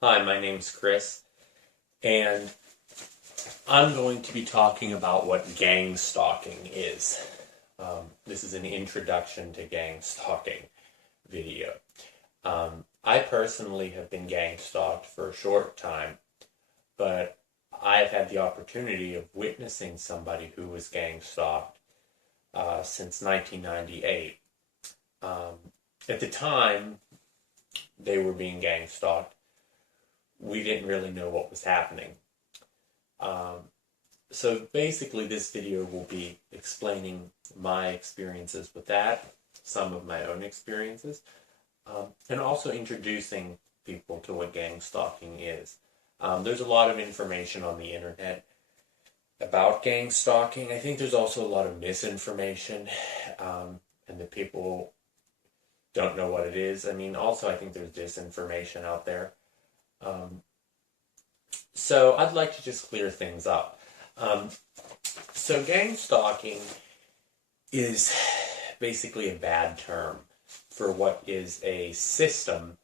Hi, my name's Chris, and I'm going to be talking about what gang stalking is. This is an introduction to gang stalking video. I personally have been gang stalked for a short time, but I've had the opportunity of witnessing somebody who was gang stalked since 1998. At the time they were being gang stalked, we didn't really know what was happening. So basically this video will be explaining my experiences with that, some of my own experiences, and also introducing people to what gang stalking is. There's a lot of information on the internet about gang stalking. I think there's also a lot of misinformation, and that people don't know what it is. I mean, also I think there's disinformation out there. So I'd like to just clear things up. So gang stalking is basically a bad term for what is a system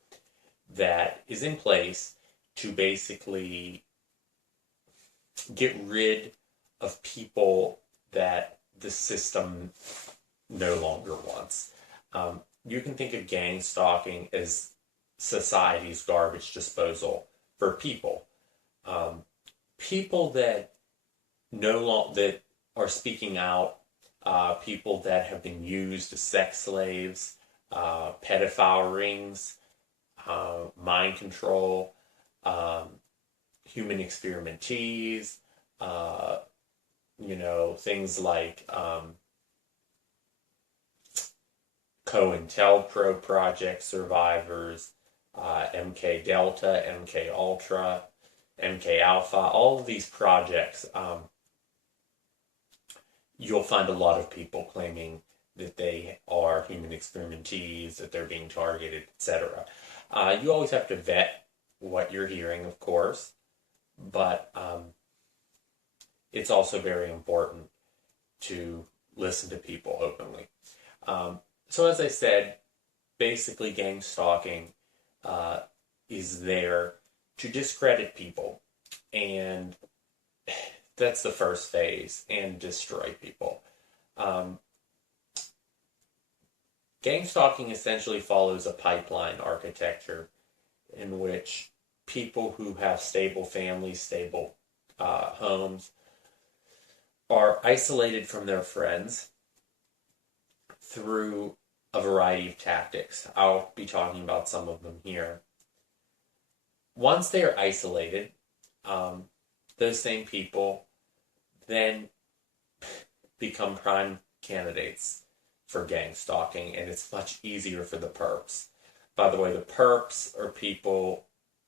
that is in place to basically get rid of people that the system no longer wants. You can think of gang stalking as society's garbage disposal for people. People that that are speaking out, people that have been used as sex slaves, pedophile rings, mind control, human experimentees, things like COINTELPRO project survivors, MK Delta, MK Ultra, MK Alpha, all of these projects, you'll find a lot of people claiming that they are human experimentees, that they're being targeted, etc. You always have to vet what you're hearing, of course, but it's also very important to listen to people openly. So as I said, basically gang stalking is there to discredit people, and that's the first phase, and destroy people. Gang stalking essentially follows a pipeline architecture in which people who have stable families, stable homes, are isolated from their friends through a variety of tactics. I'll be talking about some of them here. Once they are isolated, those same people then become prime candidates for gang stalking, and it's much easier for the perps. By the way, the perps are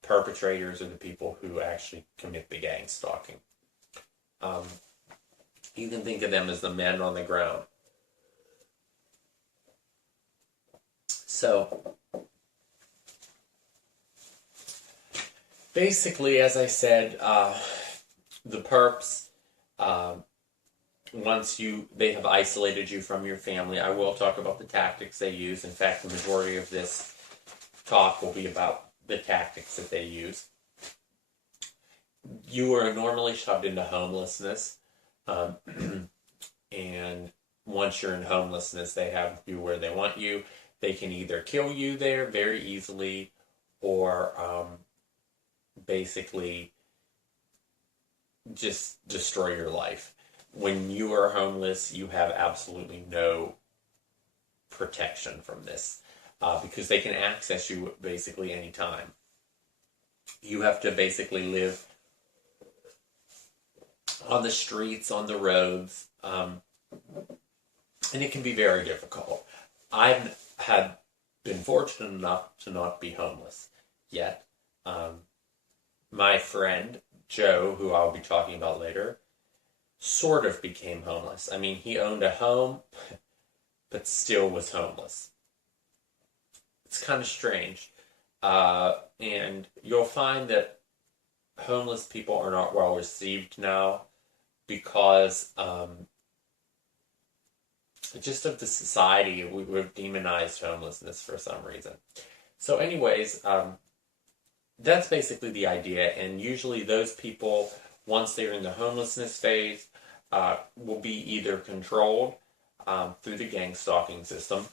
perpetrators are the people who actually commit the gang stalking. You can think of them as the men on the ground. So, basically, as I said, the perps, once they have isolated you from your family, I will talk about the tactics they use. In fact, the majority of this talk will be about the tactics that they use. You are normally shoved into homelessness, and once you're in homelessness, they have you where they want you. They can either kill you there very easily, or basically just destroy your life. When you are homeless, you have absolutely no protection from this, because they can access you basically anytime. You have to basically live on the streets, on the roads, and it can be very difficult. I've been fortunate enough to not be homeless yet. My friend, Joe, who I'll be talking about later, sort of became homeless. I mean, he owned a home, but still was homeless. It's kind of strange. And you'll find that homeless people are not well received now because just of the society. We've demonized homelessness for some reason. So anyways, that's basically the idea. And usually those people, once they're in the homelessness phase, will be either controlled through the gang stalking system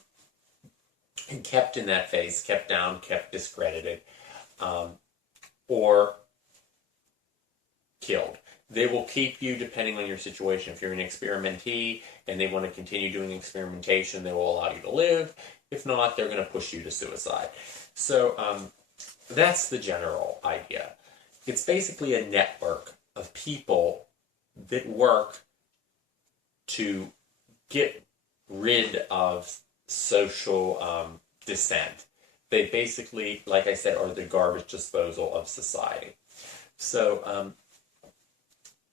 and kept in that phase, kept down, kept discredited, or killed. They will keep you depending on your situation. If you're an experimentee and they want to continue doing experimentation, they will allow you to live. If not, they're going to push you to suicide. So that's the general idea. It's basically a network of people that work to get rid of social dissent. They basically, like I said, are the garbage disposal of society. So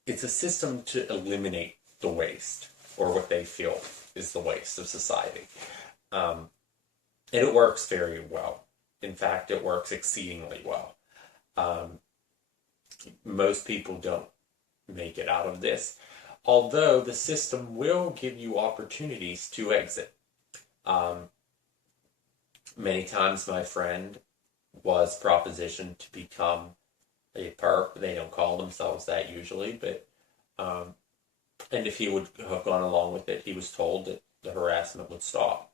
it's a system to eliminate the waste, or what they feel is the waste of society. And it works very well. In fact, it works exceedingly well. Most people don't make it out of this, although the system will give you opportunities to exit. Many times my friend was propositioned to become a perp. They don't call themselves that usually, but and if he would have gone along with it, he was told that the harassment would stop.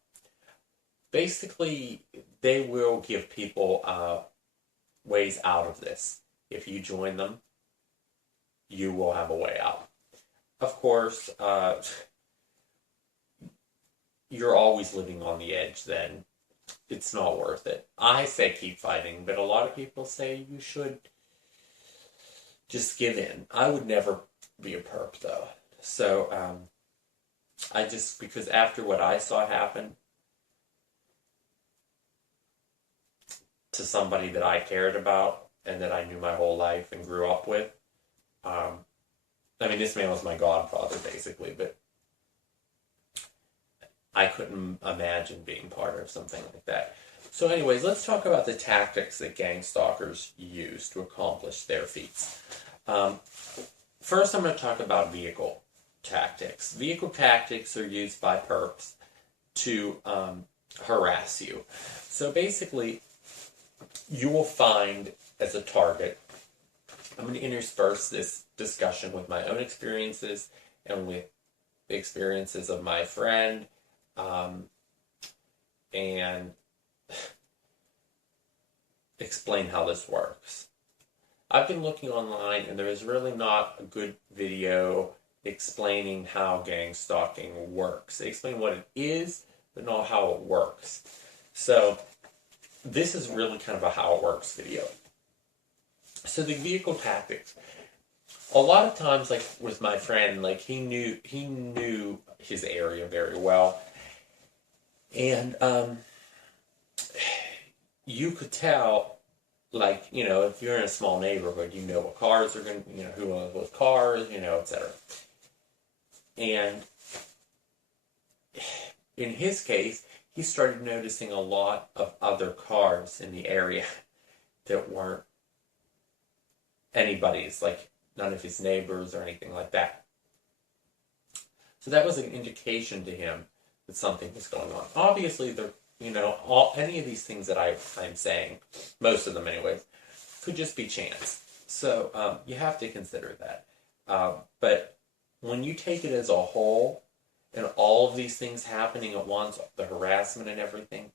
Basically, they will give people ways out of this. If you join them, you will have a way out. Of course, you're always living on the edge then. It's not worth it. I say keep fighting, but a lot of people say you should just give in. I would never be a perp, though. So, because after what I saw happen to somebody that I cared about and that I knew my whole life and grew up with, this man was my godfather, basically, but I couldn't imagine being part of something like that. So anyways, let's talk about the tactics that gang stalkers use to accomplish their feats. First, I'm going to talk about vehicle tactics. Vehicle tactics are used by perps to harass you. So basically, you will find as a target, I'm going to intersperse this discussion with my own experiences and with the experiences of my friend, and explain how this works. I've been looking online and there is really not a good video explaining how gang stalking works. They explain what it is, but not how it works. So this is really kind of a how it works video. So the vehicle tactics. A lot of times, like with my friend, like he knew his area very well. And you could tell, like, if you're in a small neighborhood, what cars are going to, who owns what cars, etc. And in his case, he started noticing a lot of other cars in the area that weren't anybody's, like none of his neighbors or anything like that. So that was an indication to him that something was going on. Obviously, any of these things that I'm saying, most of them anyways, could just be chance. So you have to consider that. But when you take it as a whole, and all of these things happening at once, the harassment and everything,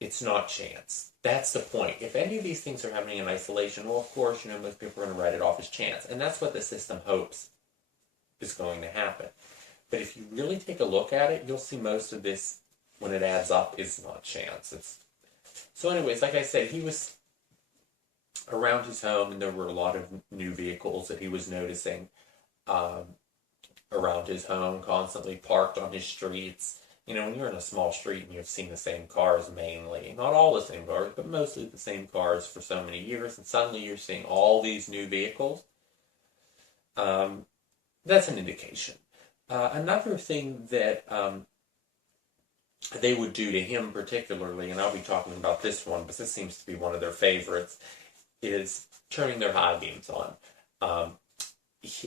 it's not chance. That's the point. If any of these things are happening in isolation, well, of course, most people are going to write it off as chance. And that's what the system hopes is going to happen. But if you really take a look at it, you'll see most of this, when it adds up, is not chance. So anyways, like I said, he was around his home, and there were a lot of new vehicles that he was noticing around his home, constantly parked on his streets. When you're in a small street and you've seen the same cars mainly, not all the same cars, but mostly the same cars for so many years, and suddenly you're seeing all these new vehicles, that's an indication. Another thing that they would do to him particularly, and I'll be talking about this one, but this seems to be one of their favorites, is turning their high beams on.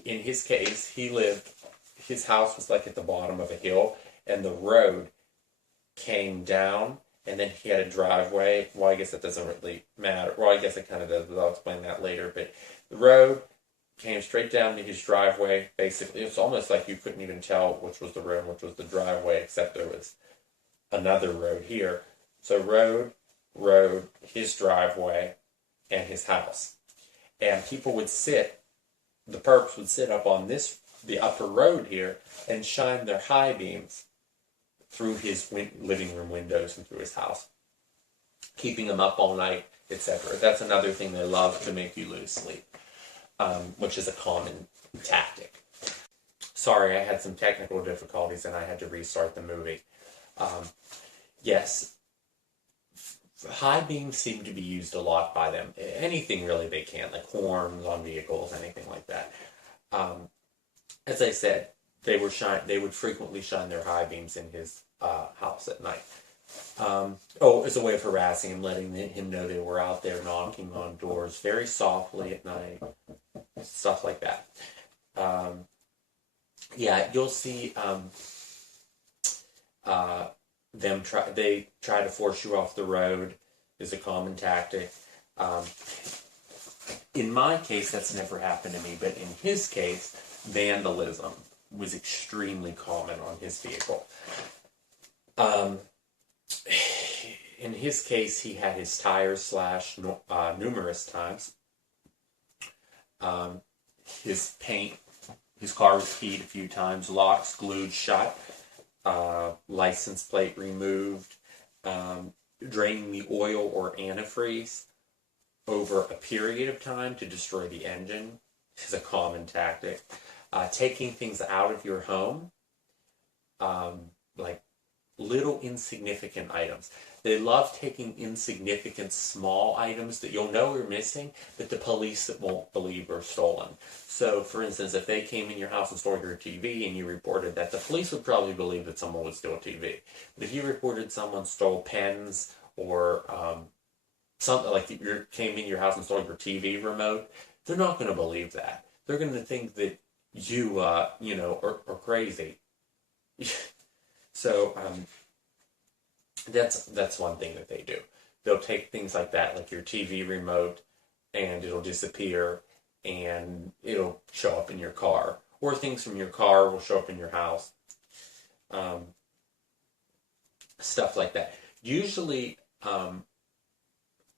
In his case, his house was like at the bottom of a hill, and the road came down and then he had a driveway. Well, I guess that doesn't really matter. Well, I guess it kind of does, but I'll explain that later. But the road came straight down to his driveway. Basically, it's almost like you couldn't even tell which was the road and which was the driveway, except there was another road here. So road, his driveway, and his house. And people would sit, the perps would sit up on the upper road here, and shine their high beams through his living room windows and through his house, keeping him up all night, etc. That's another thing they love, to make you lose sleep, which is a common tactic. Sorry, I had some technical difficulties and I had to restart the movie. Yes, high beams seem to be used a lot by them. Anything really they can, like horns on vehicles, anything like that. As I said, they would frequently shine their high beams in his house at night. As a way of harassing him, letting him know they were out there, knocking on doors very softly at night, stuff like that. Yeah, you'll see they try to force you off the road is a common tactic. In my case, that's never happened to me, but in his case, vandalism was extremely common on his vehicle. In his case, he had his tires slashed numerous times. His car was keyed a few times, locks glued shut, license plate removed, draining the oil or antifreeze over a period of time to destroy the engine is a common tactic. Taking things out of your home, like little insignificant items. They love taking insignificant small items that you'll know are missing, but the police won't believe are stolen. So, for instance, if they came in your house and stole your TV and you reported that, the police would probably believe that someone would steal a TV. But if you reported someone stole pens or something like you came in your house and stole your TV remote, they're not going to believe that. They're going to think that you, are crazy. So, that's one thing that they do. They'll take things like that, like your TV remote, and it'll disappear, and it'll show up in your car. Or things from your car will show up in your house. Stuff like that. Usually,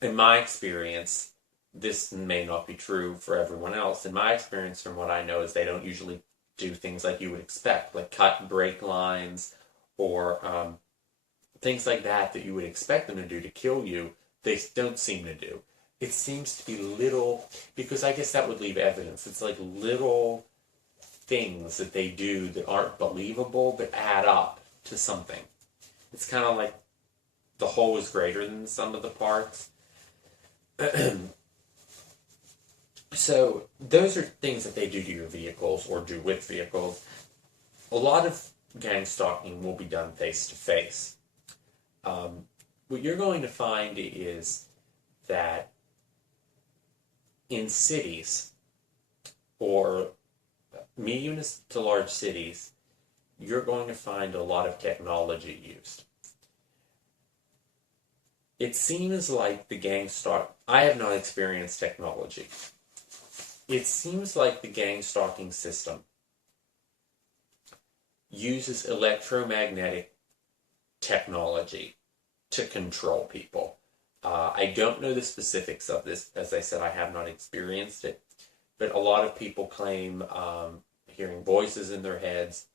in my experience, this may not be true for everyone else. In my experience, from what I know, is they don't usually do things like you would expect, like cut brake lines, or things like that you would expect them to do to kill you. They don't seem to do. It seems to be little, because I guess that would leave evidence. It's like little things that they do that aren't believable but add up to something. It's kind of like the whole is greater than the sum of the parts. So those are things that they do to your vehicles or do with vehicles. A lot of gang stalking will be done face to face. What you're going to find is that in cities or medium to large cities, you're going to find a lot of technology used. It seems like the I have not experienced technology. It seems like the gang stalking system uses electromagnetic technology to control people. I don't know the specifics of this. As I said, I have not experienced it. But a lot of people claim hearing voices in their heads,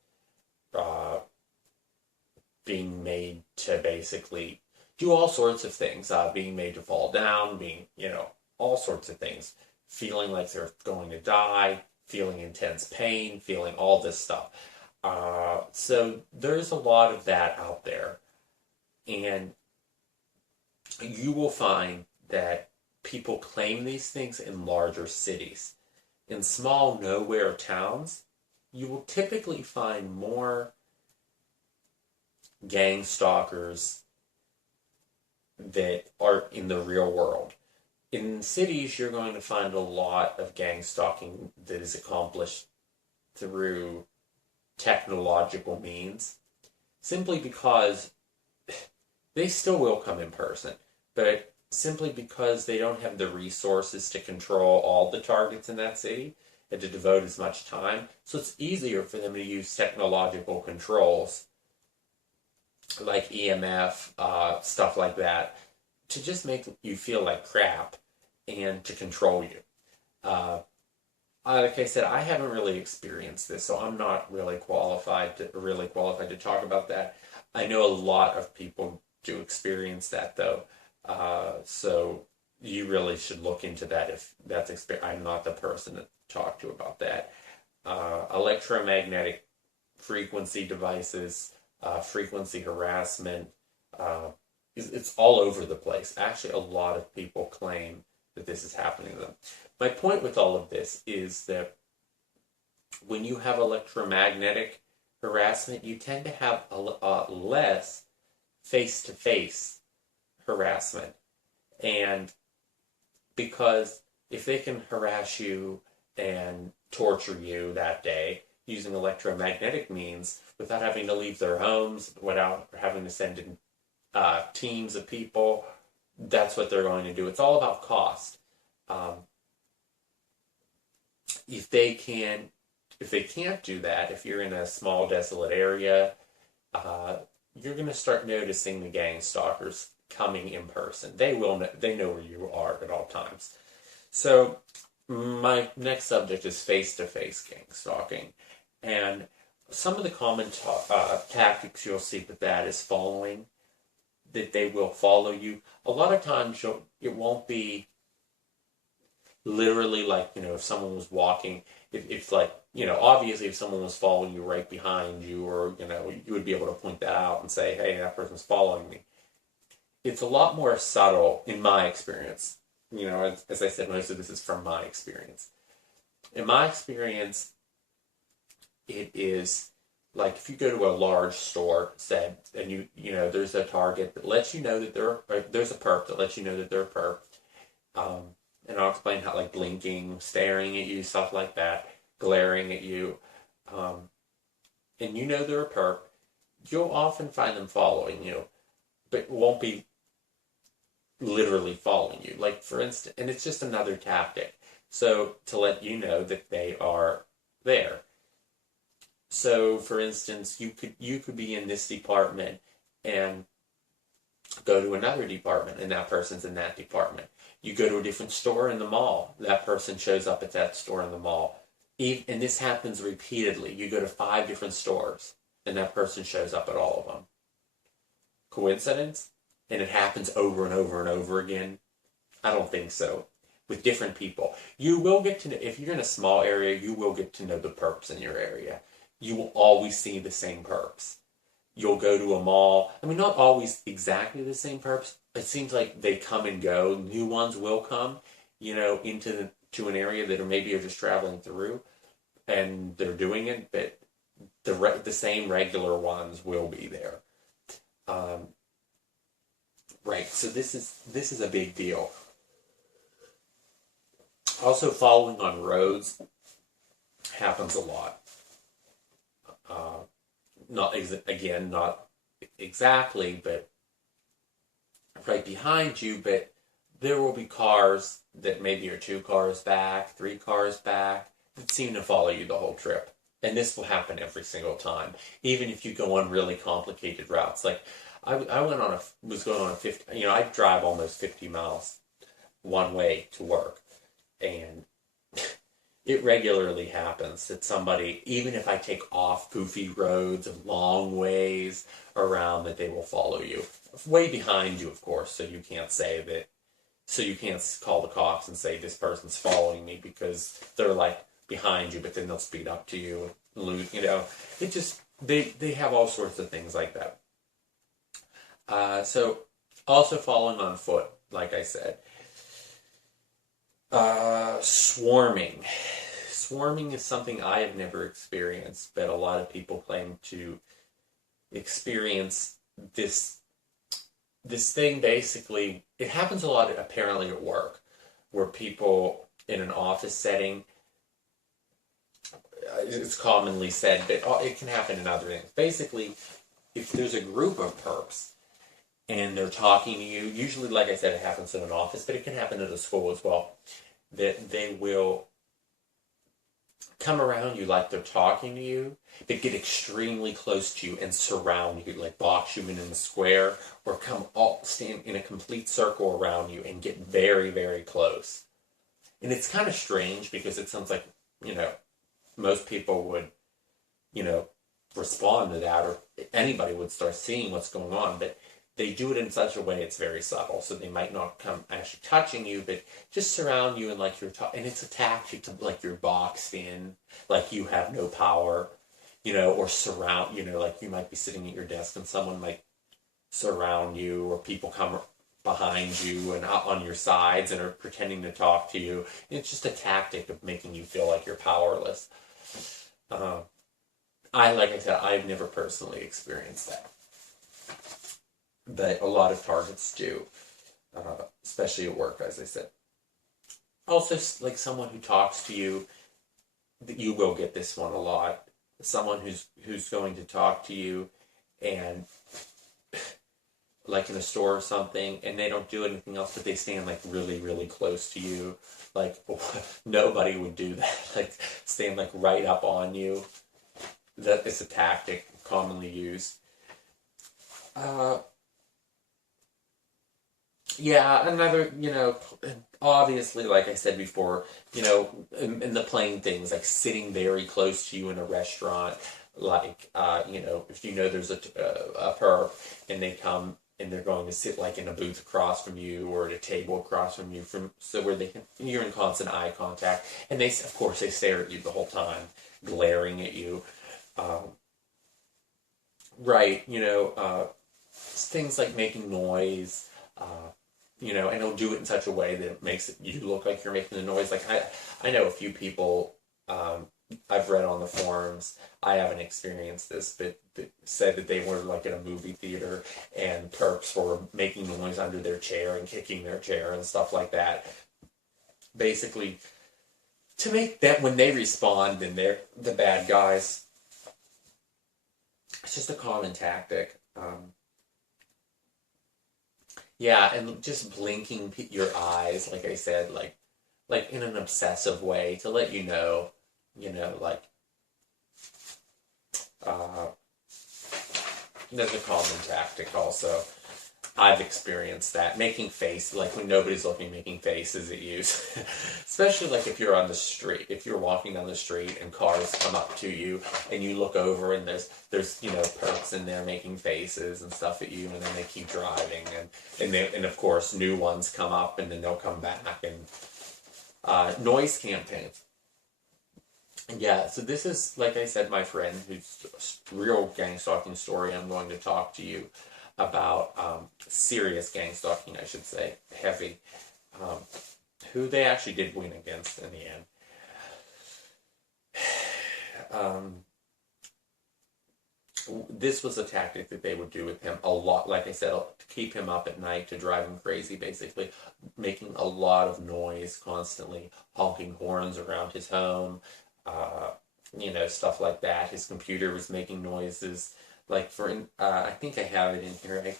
being made to basically do all sorts of things, being made to fall down, all sorts of things, feeling like they're going to die, feeling intense pain, feeling all this stuff. So there's a lot of that out there. And you will find that people claim these things in larger cities. In small nowhere towns, you will typically find more gang stalkers that are in the real world. In cities, you're going to find a lot of gang stalking that is accomplished through technological means, simply because they still will come in person, but simply because they don't have the resources to control all the targets in that city and to devote as much time. So it's easier for them to use technological controls like EMF, stuff like that, to just make you feel like crap and to control you. Like I said, I haven't really experienced this, so I'm not really qualified to talk about that. I know a lot of people do experience that, though. So you really should look into that if that's I'm not the person to talk to about that. Electromagnetic frequency devices, frequency harassment, it's all over the place. Actually, a lot of people claim that this is happening to them. My point with all of this is that when you have electromagnetic harassment, you tend to have less face-to-face harassment. And because if they can harass you and torture you that day using electromagnetic means without having to leave their homes, without having to send in teams of people, that's what they're going to do. It's all about cost. If they can't do that, if you're in a small desolate area, you're going to start noticing the gang stalkers coming in person. They know where you are at all times. So my next subject is face-to-face gang stalking, and some of the common tactics you'll see with that is following. That they will follow you. A lot of times it won't be literally like, if someone was walking, it's like, obviously if someone was following you right behind you, or, you would be able to point that out and say, hey, that person's following me. It's a lot more subtle in my experience. As I said, most of this is from my experience. In my experience, it is like if you go to a large store, and there's a target that lets you know that there's a perp that lets you know that they're a perp. And I'll explain how, like, blinking, staring at you, stuff like that, glaring at you. And they're a perp, you'll often find them following you, but won't be literally following you. Like, for instance, and it's just another tactic. So, to let you know that they are there. So, for instance, you could be in this department and go to another department, and that person's in that department. You go to a different store in the mall, that person shows up at that store in the mall. And this happens repeatedly. You go to 5 different stores, and that person shows up at all of them. Coincidence? And it happens over and over and over again? I don't think so. With different people. You will get to know, if you're in a small area, you will get to know the perps in your area. You will always see the same perps. You'll go to a mall. I mean, not always exactly the same perps. It seems like they come and go. New ones will come, to an area that maybe are just traveling through, and they're doing it, but the same regular ones will be there. Right. So this is a big deal. Also, following on roads happens a lot. Not exactly, but right behind you, but there will be cars that maybe are 2 cars back, 3 cars back, that seem to follow you the whole trip. And this will happen every single time, even if you go on really complicated routes. Like, I was going on a 50, I drive almost 50 miles one way to work, and it regularly happens that somebody, even if I take off goofy roads and long ways around, that they will follow you. Way behind you, of course, so you can't call the cops and say this person's following me, because they're like behind you, but then they'll speed up to you and lose, It just, they have all sorts of things like that. So, also following on foot, like I said. Swarming. Swarming is something I have never experienced, but a lot of people claim to experience this thing. Basically, it happens a lot apparently at work, where people in an office setting, it's commonly said, but it can happen in other things. Basically, if there's a group of perps and they're talking to you. Usually, like I said, it happens in an office, but it can happen at a school as well. That they will come around you like they're talking to you, but get extremely close to you and surround you, like box you in a square, or come all stand in a complete circle around you and get very, very close. And it's kind of strange because it sounds like, most people would, respond to that, or anybody would start seeing what's going on, but they do it in such a way it's very subtle, so they might not come actually touching you, but just surround you and like you're and it's a tactic to like you're boxed in, like you have no power, or surround, like you might be sitting at your desk and someone might surround you, or people come behind you and out on your sides and are pretending to talk to you. It's just a tactic of making you feel like you're powerless. Like I said, I've never personally experienced that, but a lot of targets do, especially at work, as I said. Also, like someone who talks to you, you will get this one a lot. Someone who's going to talk to you, and like in a store or something, and they don't do anything else, but they stand like really, really close to you. Like nobody would do that. Like stand like right up on you. That is a tactic commonly used. Yeah, another, obviously, like I said before, in the plain things, like sitting very close to you in a restaurant, like, if there's a perp and they come and they're going to sit like in a booth across from you or at a table across from you, where you're in constant eye contact, and of course, they stare at you the whole time, glaring at you. Right, things like making noise, and they'll do it in such a way that it makes you look like you're making the noise. Like I know a few people, I've read on the forums, I haven't experienced this, but said that they were like at a movie theater and perps were making noise under their chair and kicking their chair and stuff like that. Basically, to make that when they respond and they're the bad guys, it's just a common tactic. Yeah, and just blinking your eyes, like I said, like in an obsessive way to let you know, that's a common tactic also. I've experienced that. Making face, like when nobody's looking, making faces at you. Especially like if you're on the street, if you're walking down the street and cars come up to you and you look over and there's perps in there making faces and stuff at you, and then they keep driving, and of course new ones come up and then they'll come back, and noise campaigns. Yeah, so this is, like I said, my friend whose real gang stalking story I'm going to talk to you about, serious gang stalking, I should say, heavy, who they actually did win against in the end. This was a tactic that they would do with him a lot, like I said, to keep him up at night, to drive him crazy, basically, making a lot of noise constantly, honking horns around his home, stuff like that. His computer was making noises. Like I think I have it in here.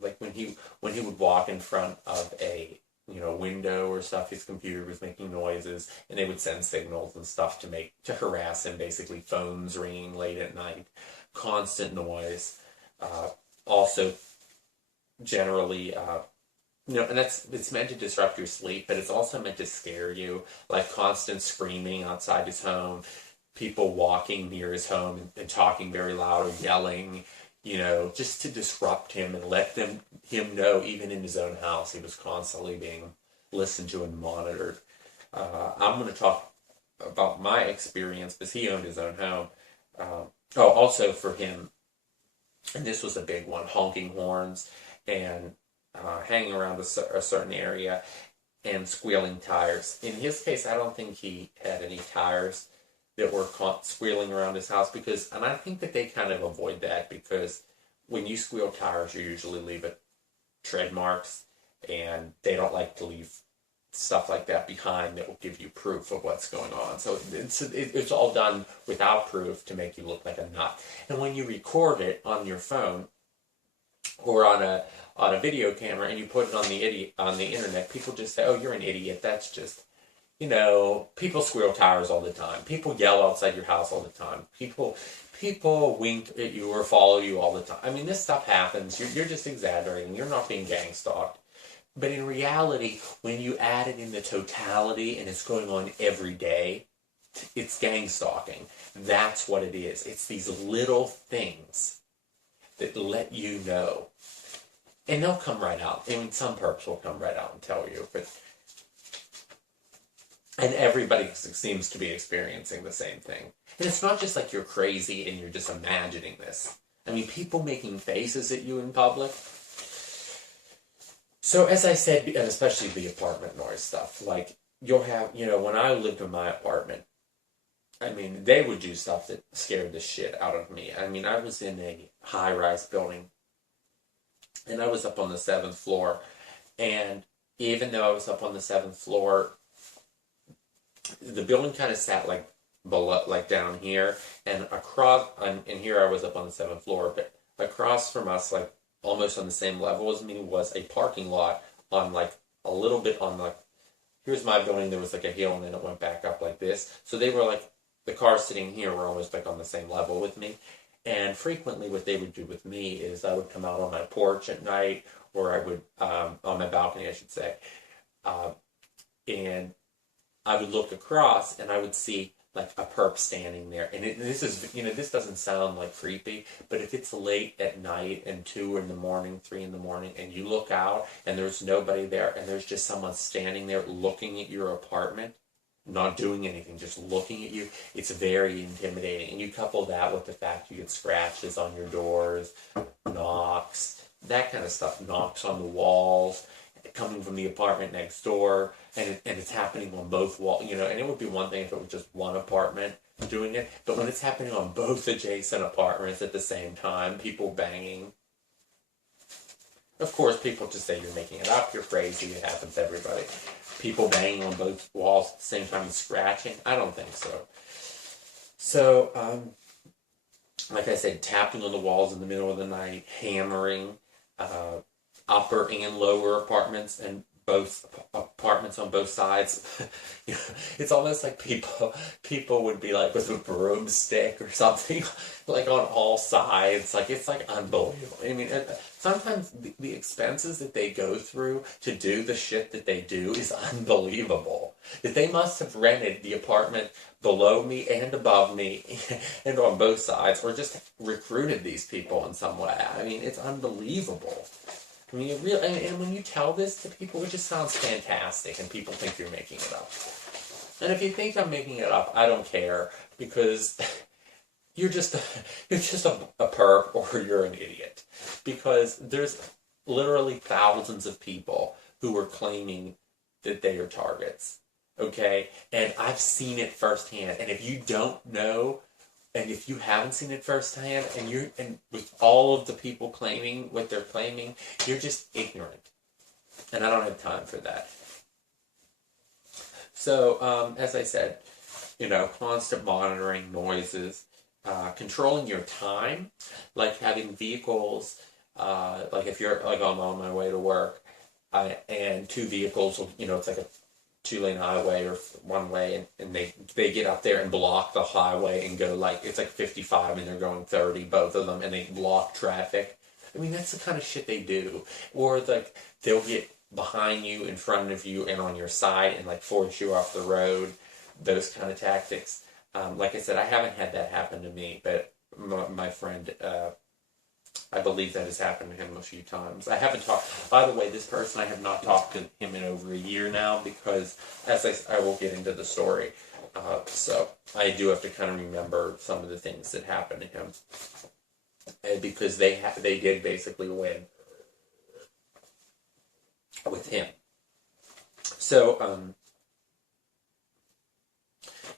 Like when he would walk in front of a window or stuff, his computer was making noises, and they would send signals and stuff to harass him. Basically, phones ringing late at night, constant noise. Also, generally, and it's meant to disrupt your sleep, but it's also meant to scare you. Like constant screaming outside his home. People walking near his home and talking very loud or yelling, just to disrupt him and let him know, even in his own house, he was constantly being listened to and monitored. I'm going to talk about my experience because he owned his own home. Also for him, and this was a big one, honking horns and hanging around a certain area and squealing tires. In his case, I don't think he had any tires that were squealing around his house, and I think that they kind of avoid that, because when you squeal tires, you usually leave it tread marks, and they don't like to leave stuff like that behind that will give you proof of what's going on. So it's all done without proof to make you look like a nut. And when you record it on your phone or on on a video camera and you put it on the internet, people just say, oh, you're an idiot. That's just, you know, people squeal tires all the time. People yell outside your house all the time. People wink at you or follow you all the time. I mean, this stuff happens. You're just exaggerating. You're not being gang-stalked. But in reality, when you add it in the totality and it's going on every day, it's gang-stalking. That's what it is. It's these little things that let you know. And they'll come right out. I mean, some perps will come right out and tell you. And everybody seems to be experiencing the same thing. And it's not just like you're crazy and you're just imagining this. I mean, people making faces at you in public. So as I said, and especially the apartment noise stuff, like you'll have, you know, when I lived in my apartment, I mean, they would do stuff that scared the shit out of me. I mean, I was in a high-rise building, and I was up on the 7th floor, and even though I was up on the 7th floor, the building kind of sat like below, like down here, and across, and here I was up on the 7th floor, but across from us, like almost on the same level as me, was a parking lot on like a little bit on like, here's my building, there was like a hill, and then it went back up like this. So they were like, the cars sitting here were almost like on the same level with me. And frequently what they would do with me is I would come out on my porch at night, or I would, on my balcony, I should say, and I would look across and I would see like a perp standing there. And this is, you know, this doesn't sound like creepy, but if it's late at night and 2 in the morning, 3 in the morning, and you look out and there's nobody there and there's just someone standing there looking at your apartment, not doing anything, just looking at you, it's very intimidating. And you couple that with the fact you get scratches on your doors, knocks, that kind of stuff, knocks on the walls, coming from the apartment next door, and it's happening on both walls, you know, and it would be one thing if it was just one apartment doing it, but when it's happening on both adjacent apartments at the same time, people banging. Of course, people just say you're making it up, you're crazy, it happens to everybody. People banging on both walls at the same time and scratching, I don't think so. So, like I said, tapping on the walls in the middle of the night, hammering, upper and lower apartments and both apartments on both sides. You know, it's almost like people would be like with a broomstick or something, like on all sides. Like, it's like unbelievable. I mean, sometimes the expenses that they go through to do the shit that they do is unbelievable. That they must have rented the apartment below me and above me and on both sides, or just recruited these people in some way. I mean, it's unbelievable. I mean, and when you tell this to people, it just sounds fantastic, and people think you're making it up. And if you think I'm making it up, I don't care, because you're just a perp, or you're an idiot. Because there's literally thousands of people who are claiming that they are targets, okay? And I've seen it firsthand, and if you don't know, and if you haven't seen it firsthand, and with all of the people claiming what they're claiming, you're just ignorant. And I don't have time for that. So, as I said, you know, constant monitoring, noises, controlling your time, like having vehicles, like if you're, like I'm on my way to work, and 2 vehicles, you know, it's like a 2-lane highway or one way, and they get up there and block the highway and go like, it's like 55 and they're going 30, both of them, and they block traffic. I mean, that's the kind of shit they do. Or like, they'll get behind you, in front of you, and on your side, and like force you off the road. Those kind of tactics. Like I said, I haven't had that happen to me, but my friend, I believe that has happened to him a few times. I haven't talked, by the way, this person, I have not talked to him in over a year now, because, as I will get into the story, so I do have to kind of remember some of the things that happened to him, and because they did basically win with him. So,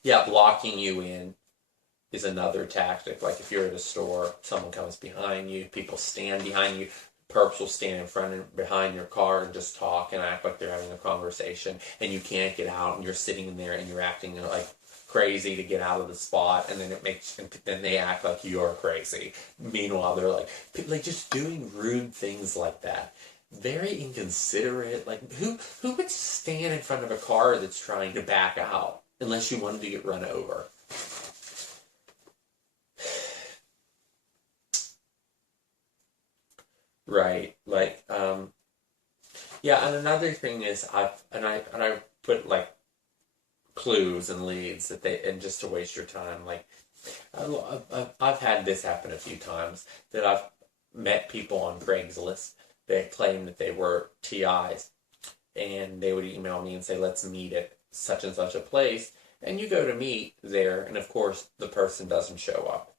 yeah, blocking you in is another tactic. Like if you're at a store, someone comes behind you, people stand behind you, perps will stand in front and behind your car and just talk and act like they're having a conversation, and you can't get out, and you're sitting in there and you're acting like crazy to get out of the spot, and then they act like you're crazy. Meanwhile, they're like just doing rude things like that. Very inconsiderate. Like, who would stand in front of a car that's trying to back out unless you wanted to get run over? Right. Like, yeah, and another thing is I put like clues and leads and just to waste your time. Like, I've had this happen a few times, that I've met people on Craigslist that claim that they were TIs, and they would email me and say, let's meet at such and such a place, and you go to meet there, and of course the person doesn't show up.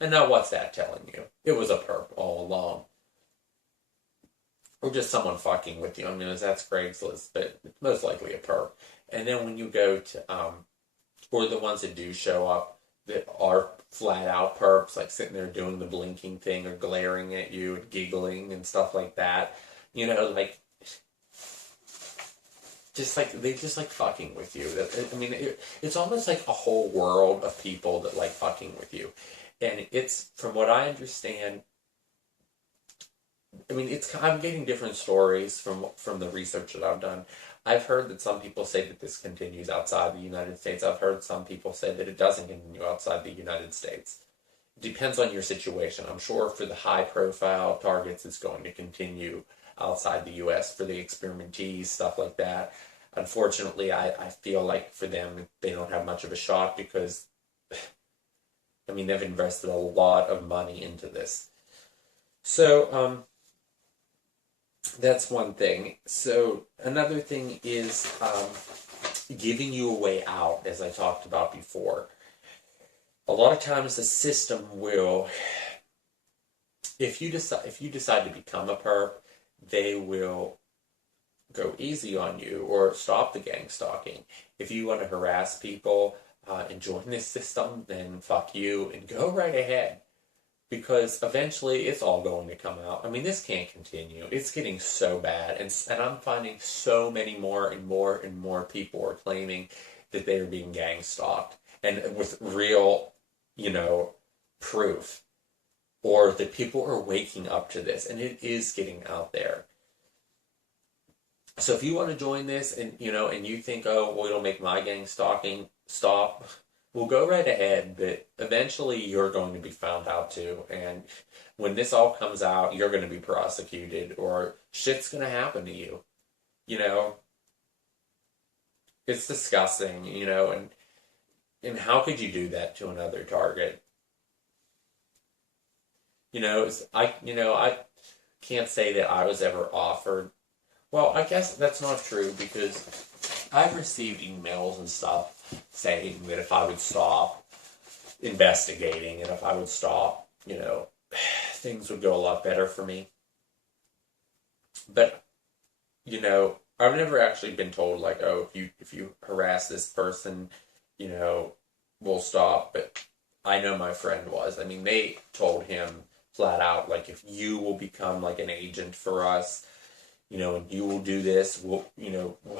And now what's that telling you? It was a perp all along. Or just someone fucking with you. I mean, that's Craigslist, but it's most likely a perp. And then when you go to, or the ones that do show up that are flat out perps, like sitting there doing the blinking thing or glaring at you and giggling and stuff like that, you know, like, they just like fucking with you. I mean, it's almost like a whole world of people that like fucking with you. And it's, from what I understand, I mean, I'm getting different stories from the research that I've done. I've heard that some people say that this continues outside the United States. I've heard some people say that it doesn't continue outside the United States. It depends on your situation. I'm sure for the high-profile targets, it's going to continue outside the U.S. for the experimentees, stuff like that. Unfortunately, I feel like for them, they don't have much of a shot because, I mean, they've invested a lot of money into this. So, that's one thing. So another thing is giving you a way out, as I talked about before. A lot of times the system will, if you decide to become a perp, they will go easy on you or stop the gang stalking. If you want to harass people and join this system, then fuck you and go right ahead. Because eventually it's all going to come out. I mean, this can't continue. It's getting so bad. And I'm finding so many more and more and more people are claiming that they are being gang stalked. And with real, you know, proof. Or that people are waking up to this. And it is getting out there. So if you want to join this and, you know, and you think, oh, well, it'll make my gang stalking stop, well, go right ahead, but eventually you're going to be found out too, and when this all comes out, you're going to be prosecuted, or shit's going to happen to you, you know? It's disgusting, you know, and how could you do that to another target? You know, I can't say that I was ever offered, well, I guess that's not true, because I've received emails and stuff saying that if I would stop investigating and if I would stop, you know, things would go a lot better for me. But, you know, I've never actually been told, like, oh, if you harass this person, you know, we'll stop. But I know my friend was. I mean, they told him flat out, like, if you will become like an agent for us, you know, and you will do this, we'll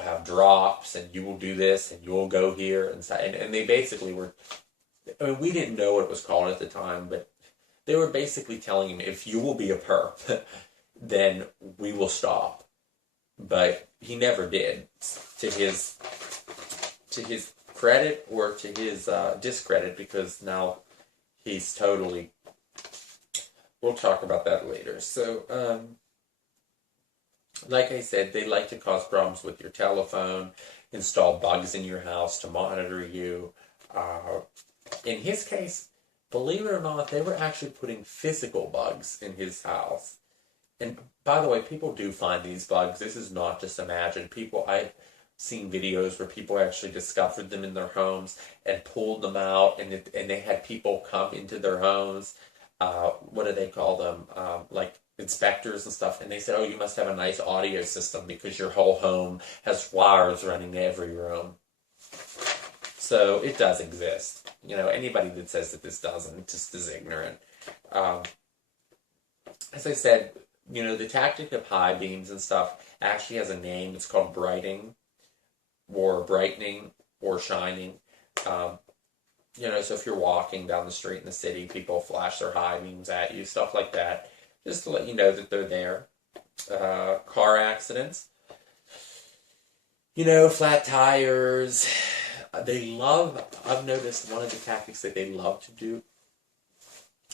have drops, and you will do this, and you'll go here, and they basically were, I mean, we didn't know what it was called at the time, but they were basically telling him, if you will be a perp, then we will stop. But he never did, to his credit, or to his discredit, because now he's totally, we'll talk about that later. So, like I said, they like to cause problems with your telephone, install bugs in your house to monitor you. In his case, believe it or not, they were actually putting physical bugs in his house. And by the way, people do find these bugs. This is not just imagined. I've seen videos where people actually discovered them in their homes and pulled them out, and they had people come into their homes. What do they call them? Like inspectors and stuff, and they said, oh, you must have a nice audio system because your whole home has wires running to every room. So it does exist. You know, anybody that says that this doesn't just is ignorant. As I said, you know, the tactic of high beams and stuff actually has a name. It's called brightening, or brightening, or shining. You know, so if you're walking down the street in the city, people flash their high beams at you, stuff like that, just to let you know that they're there. Car accidents, you know, flat tires. I've noticed one of the tactics that they love to do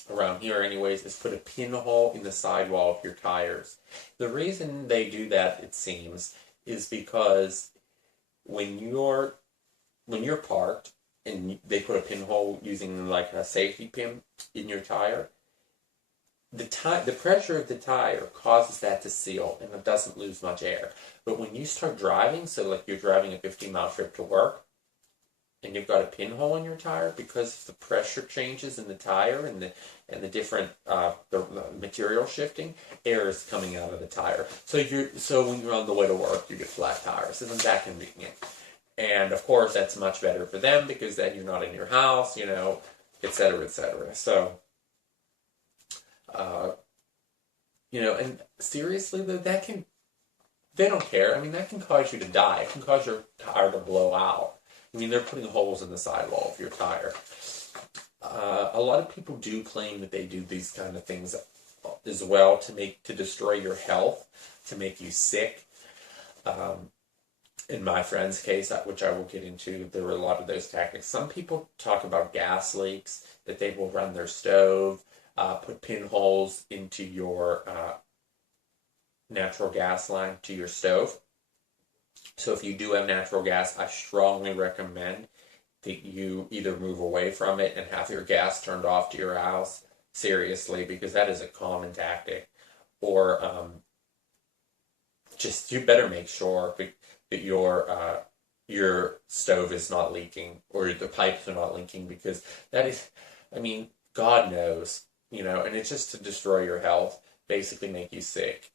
around here anyways is put a pinhole in the sidewall of your tires. The reason they do that, it seems, is because when you're parked and they put a pinhole using like a safety pin in your tire, the pressure of the tire causes that to seal and it doesn't lose much air. But when you start driving, so like you're driving a 15-mile trip to work and you've got a pinhole in your tire, because the pressure changes in the tire and the different the material shifting, air is coming out of the tire. So when you're on the way to work, you get flat tires. Isn't that convenient? And of course, that's much better for them because then you're not in your house, you know, et cetera, et cetera. So, you know, and seriously, though, they don't care. I mean, that can cause you to die. It can cause your tire to blow out. I mean, they're putting holes in the sidewall of your tire. A lot of people do claim that they do these kind of things as well to destroy your health, to make you sick. In my friend's case, which I will get into, there were a lot of those tactics. Some people talk about gas leaks, that they will run their stove, put pinholes into your natural gas line to your stove. So if you do have natural gas, I strongly recommend that you either move away from it and have your gas turned off to your house, seriously, because that is a common tactic. Or just, you better make sure that your stove is not leaking or the pipes are not leaking, because that is, I mean, God knows, you know, and it's just to destroy your health, basically make you sick,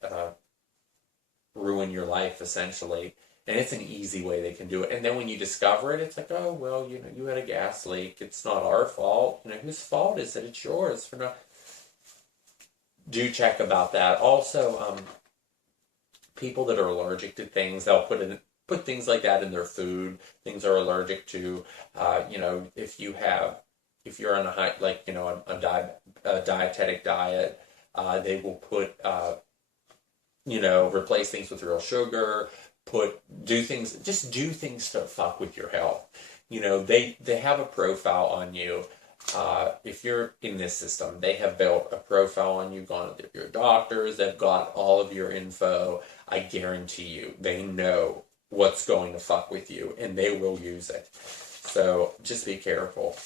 ruin your life, essentially. And it's an easy way they can do it. And then when you discover it, it's like, oh, well, you know, you had a gas leak. It's not our fault. You know, whose fault is it? It's yours for not. Do check about that. Also, people that are allergic to things, they'll put things like that in their food. Things are allergic to. You know, if you're on a high, like, you know, a dietetic diet, they will put, you know, replace things with real sugar. Do things to fuck with your health. You know, they have a profile on you. If you're in this system, they have built a profile on you, gone to your doctors, they've got all of your info. I guarantee you, they know what's going to fuck with you, and they will use it. So just be careful.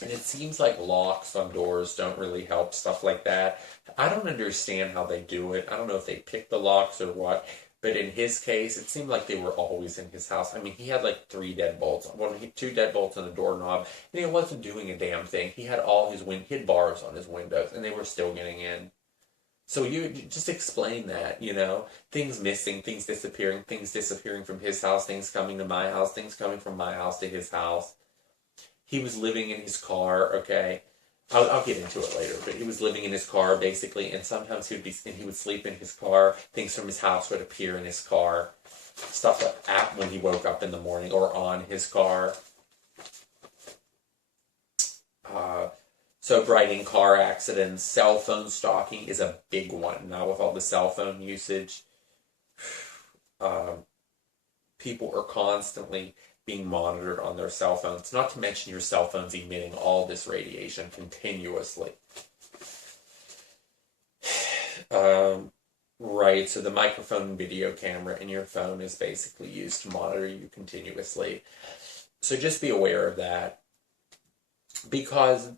And it seems like locks on doors don't really help, stuff like that. I don't understand how they do it. I don't know if they pick the locks or what. But in his case, it seemed like they were always in his house. I mean, he had like 3 deadbolts. 2 deadbolts on the doorknob, and he wasn't doing a damn thing. He had all his hid bars on his windows, and they were still getting in. So you just explain that, you know. Things missing, things disappearing from his house, things coming to my house, things coming from my house to his house. He was living in his car, okay. I'll get into it later, but he was living in his car, basically, and sometimes he would sleep in his car. Things from his house would appear in his car. Stuff like that when he woke up in the morning, or on his car. So writing car accidents, cell phone stalking is a big one. Now with all the cell phone usage, people are constantly being monitored on their cell phones, not to mention your cell phone's emitting all this radiation continuously. Right, so the microphone and video camera in your phone is basically used to monitor you continuously. So just be aware of that. Because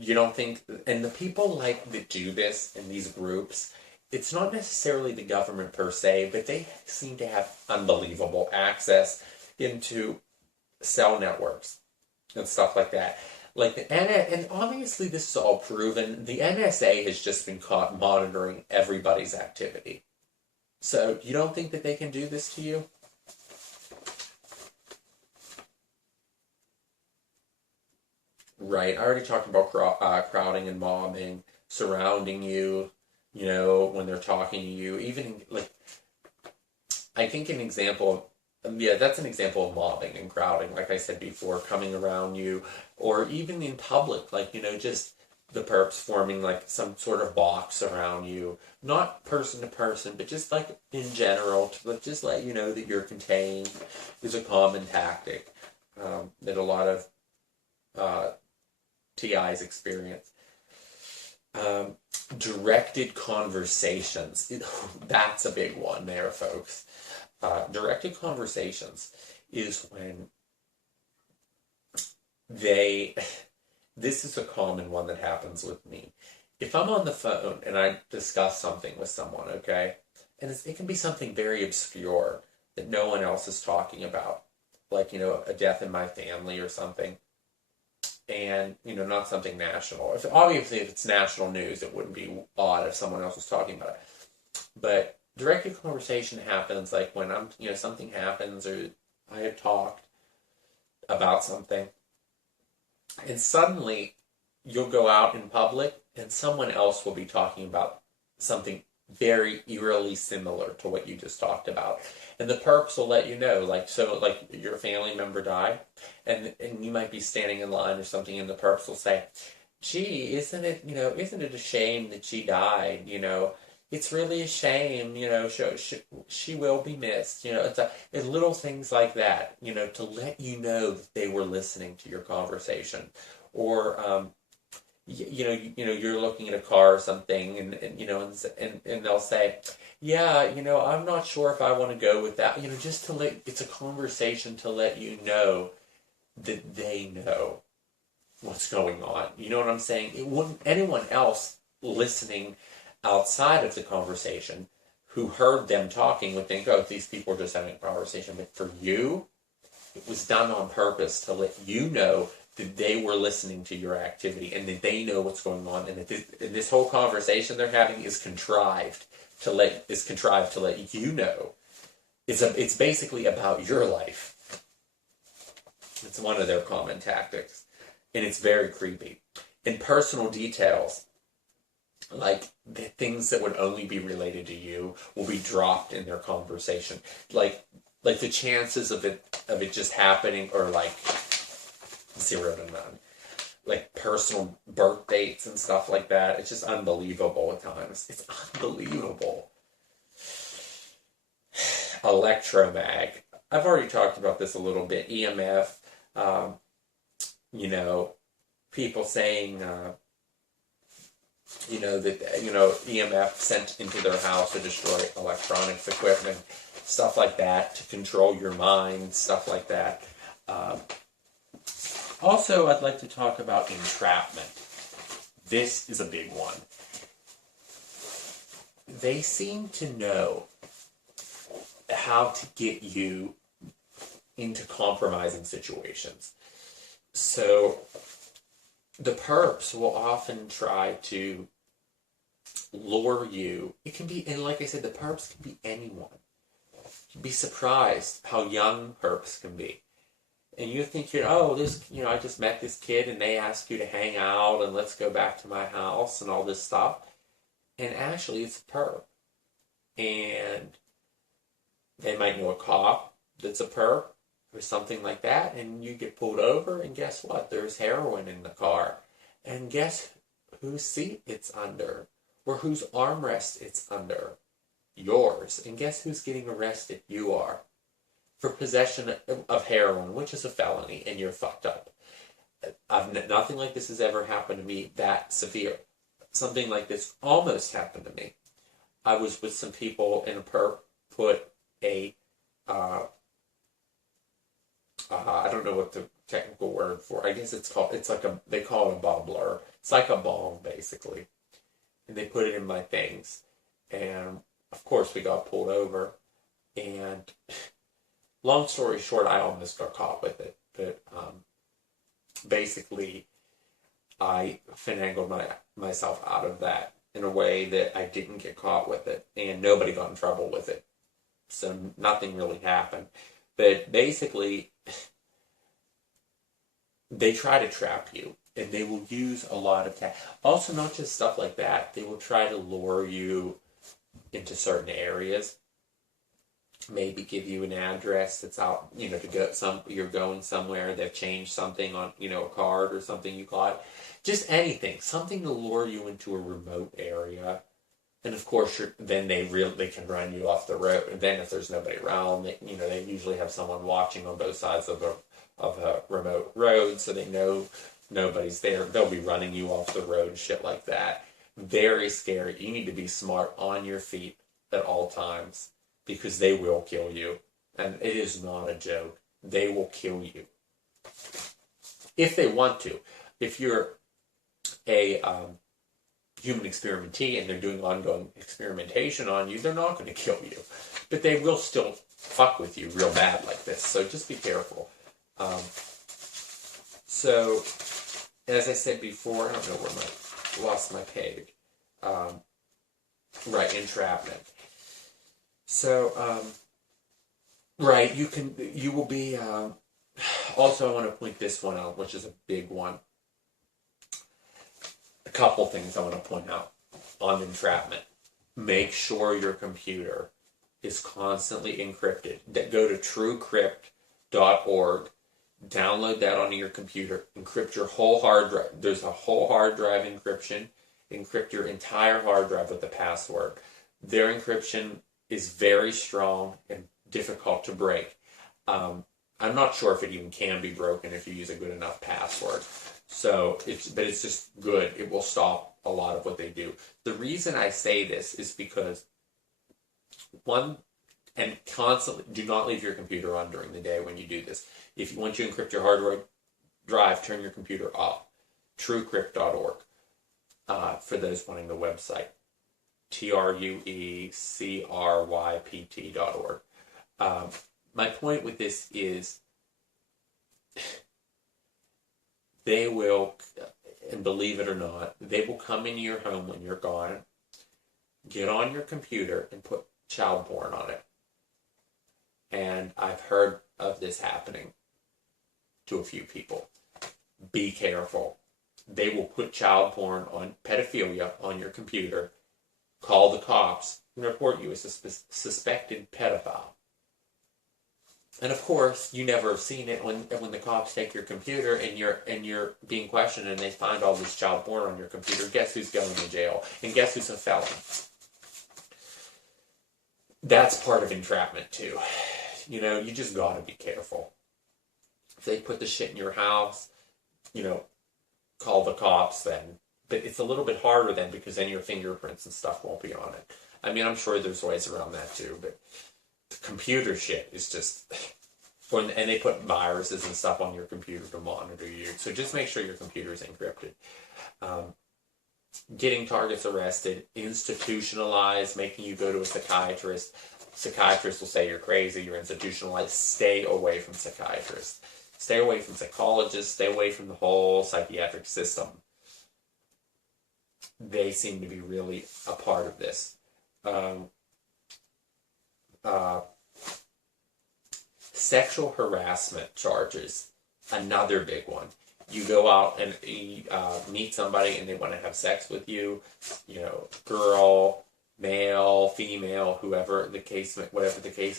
you don't think, and the people that do this in these groups, it's not necessarily the government per se, but they seem to have unbelievable access into cell networks and stuff like that. Like and obviously this is all proven. The NSA has just been caught monitoring everybody's activity. So you don't think that they can do this to you? Right, I already talked about crowding and mobbing, surrounding you, you know, when they're talking to you. Even, like, I think an example Yeah, that's an example of mobbing and crowding, like I said before, coming around you, or even in public, like, just the perps forming like some sort of box around you, not person to person, but just like in general, to just let you know that you're contained, is a common tactic that a lot of TIs experience. Directed conversations. That's a big one there, folks. Directed conversations is when this is a common one that happens with me. If I'm on the phone and I discuss something with someone, okay, and it can be something very obscure that no one else is talking about, like, a death in my family or something, and, not something national. Obviously, if it's national news, it wouldn't be odd if someone else was talking about it. But directed conversation happens like when something happens, or I have talked about something, and suddenly you'll go out in public and someone else will be talking about something very eerily similar to what you just talked about. And the perps will let you know, like your family member died, and you might be standing in line or something, and the perps will say, gee, isn't it a shame that she died, it's really a shame, she will be missed, it's little things like that, to let you know that they were listening to your conversation. Or, you're looking at a car or something, and they'll say, yeah, I'm not sure if I want to go with that, just it's a conversation to let you know that they know what's going on. You know what I'm saying? It wouldn't, anyone else listening outside of the conversation who heard them talking would think, oh, these people are just having a conversation. But for you, it was done on purpose to let you know that they were listening to your activity and that they know what's going on, and that this whole conversation they're having is contrived to let you know. It's basically about your life. It's one of their common tactics, and it's very creepy. And personal details, like the things that would only be related to you, will be dropped in their conversation. Like the chances of it just happening, or like 0 to none. Like personal birth dates and stuff like that. It's just unbelievable at times. It's unbelievable. Electromag. I've already talked about this a little bit. EMF. People saying, that, EMF sent into their house to destroy electronics equipment, stuff like that, to control your mind, stuff like that. Also, I'd like to talk about entrapment. This is a big one. They seem to know how to get you into compromising situations. So the perps will often try to lure you. It can be, and like I said, the perps can be anyone. You'd be surprised how young perps can be. And you think, I just met this kid and they ask you to hang out and let's go back to my house and all this stuff. And actually it's a perp. And they might know a cop that's a perp or something like that, and you get pulled over, and guess what? There's heroin in the car. And guess whose seat it's under, or whose armrest it's under? Yours. And guess who's getting arrested? You are. For possession of heroin, which is a felony, and you're fucked up. Nothing like this has ever happened to me that severe. Something like this almost happened to me. I was with some people, and a perp put a I don't know what the technical word for. I guess they call it a bubbler. It's like a bong, basically. And they put it in my things, and of course we got pulled over. And long story short, I almost got caught with it, but basically I finagled myself out of that in a way that I didn't get caught with it, and nobody got in trouble with it. So nothing really happened. But basically, they try to trap you, and they will use a lot of also, not just stuff like that. They will try to lure you into certain areas. maybe give you an address that's out, you know, to go you're going somewhere, they've changed something on, you know, a card or something you got. Just anything, something to lure you into a remote area. And of course, then they can run you off the road. And then if there's nobody around, they usually have someone watching on both sides of a remote road, so they know nobody's there. They'll be running you off the road and shit like that. Very scary. You need to be smart on your feet at all times, because they will kill you. And it is not a joke. They will kill you. If they want to. If you're a human experimentee and they're doing ongoing experimentation on you, they're not going to kill you. But they will still fuck with you real bad like this. So just be careful. So, as I said before, I don't know where lost my page. Right, entrapment. So, right, you will be, also I want to point this one out, which is a big one. A couple things I want to point out on entrapment. Make sure your computer is constantly encrypted. Go to truecrypt.org, download that onto your computer, encrypt your whole hard drive. There's a whole hard drive encryption. Encrypt your entire hard drive with the password. Their encryption is very strong and difficult to break. I'm not sure if it even can be broken if you use a good enough password. So, but it's just good. It will stop a lot of what they do. The reason I say this is because, and constantly, do not leave your computer on during the day when you do this. Once you encrypt your hard drive, turn your computer off. Truecrypt.org, for those wanting the website. TRUECRYPT.org. My point with this is, they will, and believe it or not, they will come into your home when you're gone, get on your computer, and put child porn on it. And I've heard of this happening to a few people. Be careful. They will put child porn on pedophilia on your computer, call the cops, and report you as a suspected pedophile. And of course, you never have seen it when the cops take your computer and you're being questioned and they find all this child porn on your computer. Guess who's going to jail? And guess who's a felon? That's part of entrapment too. You just gotta be careful. If they put the shit in your house, call the cops then. But it's a little bit harder then, because then your fingerprints and stuff won't be on it. I mean, I'm sure there's ways around that too, but the computer shit is just, and they put viruses and stuff on your computer to monitor you. So just make sure your computer is encrypted. Getting targets arrested, institutionalized, making you go to a psychiatrist. Psychiatrists will say you're crazy, you're institutionalized. Stay away from psychiatrists. Stay away from psychologists. Stay away from the whole psychiatric system. They seem to be really a part of this. Sexual harassment charges, another big one. You go out and meet somebody and they want to have sex with you, girl, male, female, whatever the case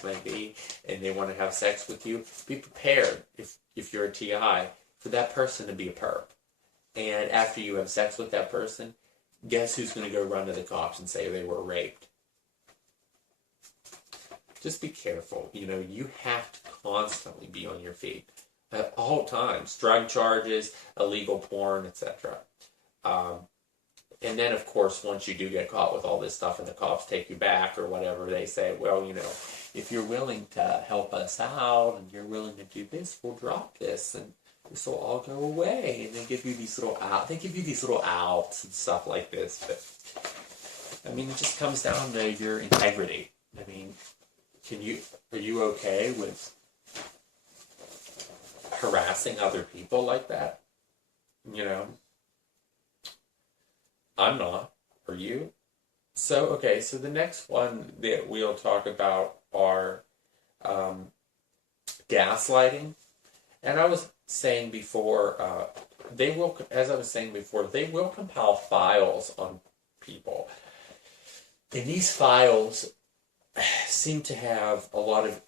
may be, and they want to have sex with you. Be prepared, if you're a TI, for that person to be a perp. And after you have sex with that person, guess who's going to go run to the cops and say they were raped? Just be careful. You have to constantly be on your feet at all times. Drug charges, illegal porn, etc. And then, of course, once you do get caught with all this stuff and the cops take you back or whatever, they say, well, if you're willing to help us out and you're willing to do this, we'll drop this and this will all go away. And they give you these little outs and stuff like this. But, it just comes down to your integrity. Are you okay with harassing other people like that? I'm not. Are you? So the next one that we'll talk about are gaslighting. And I was saying before, they will compile files on people. And these files seem to have a lot of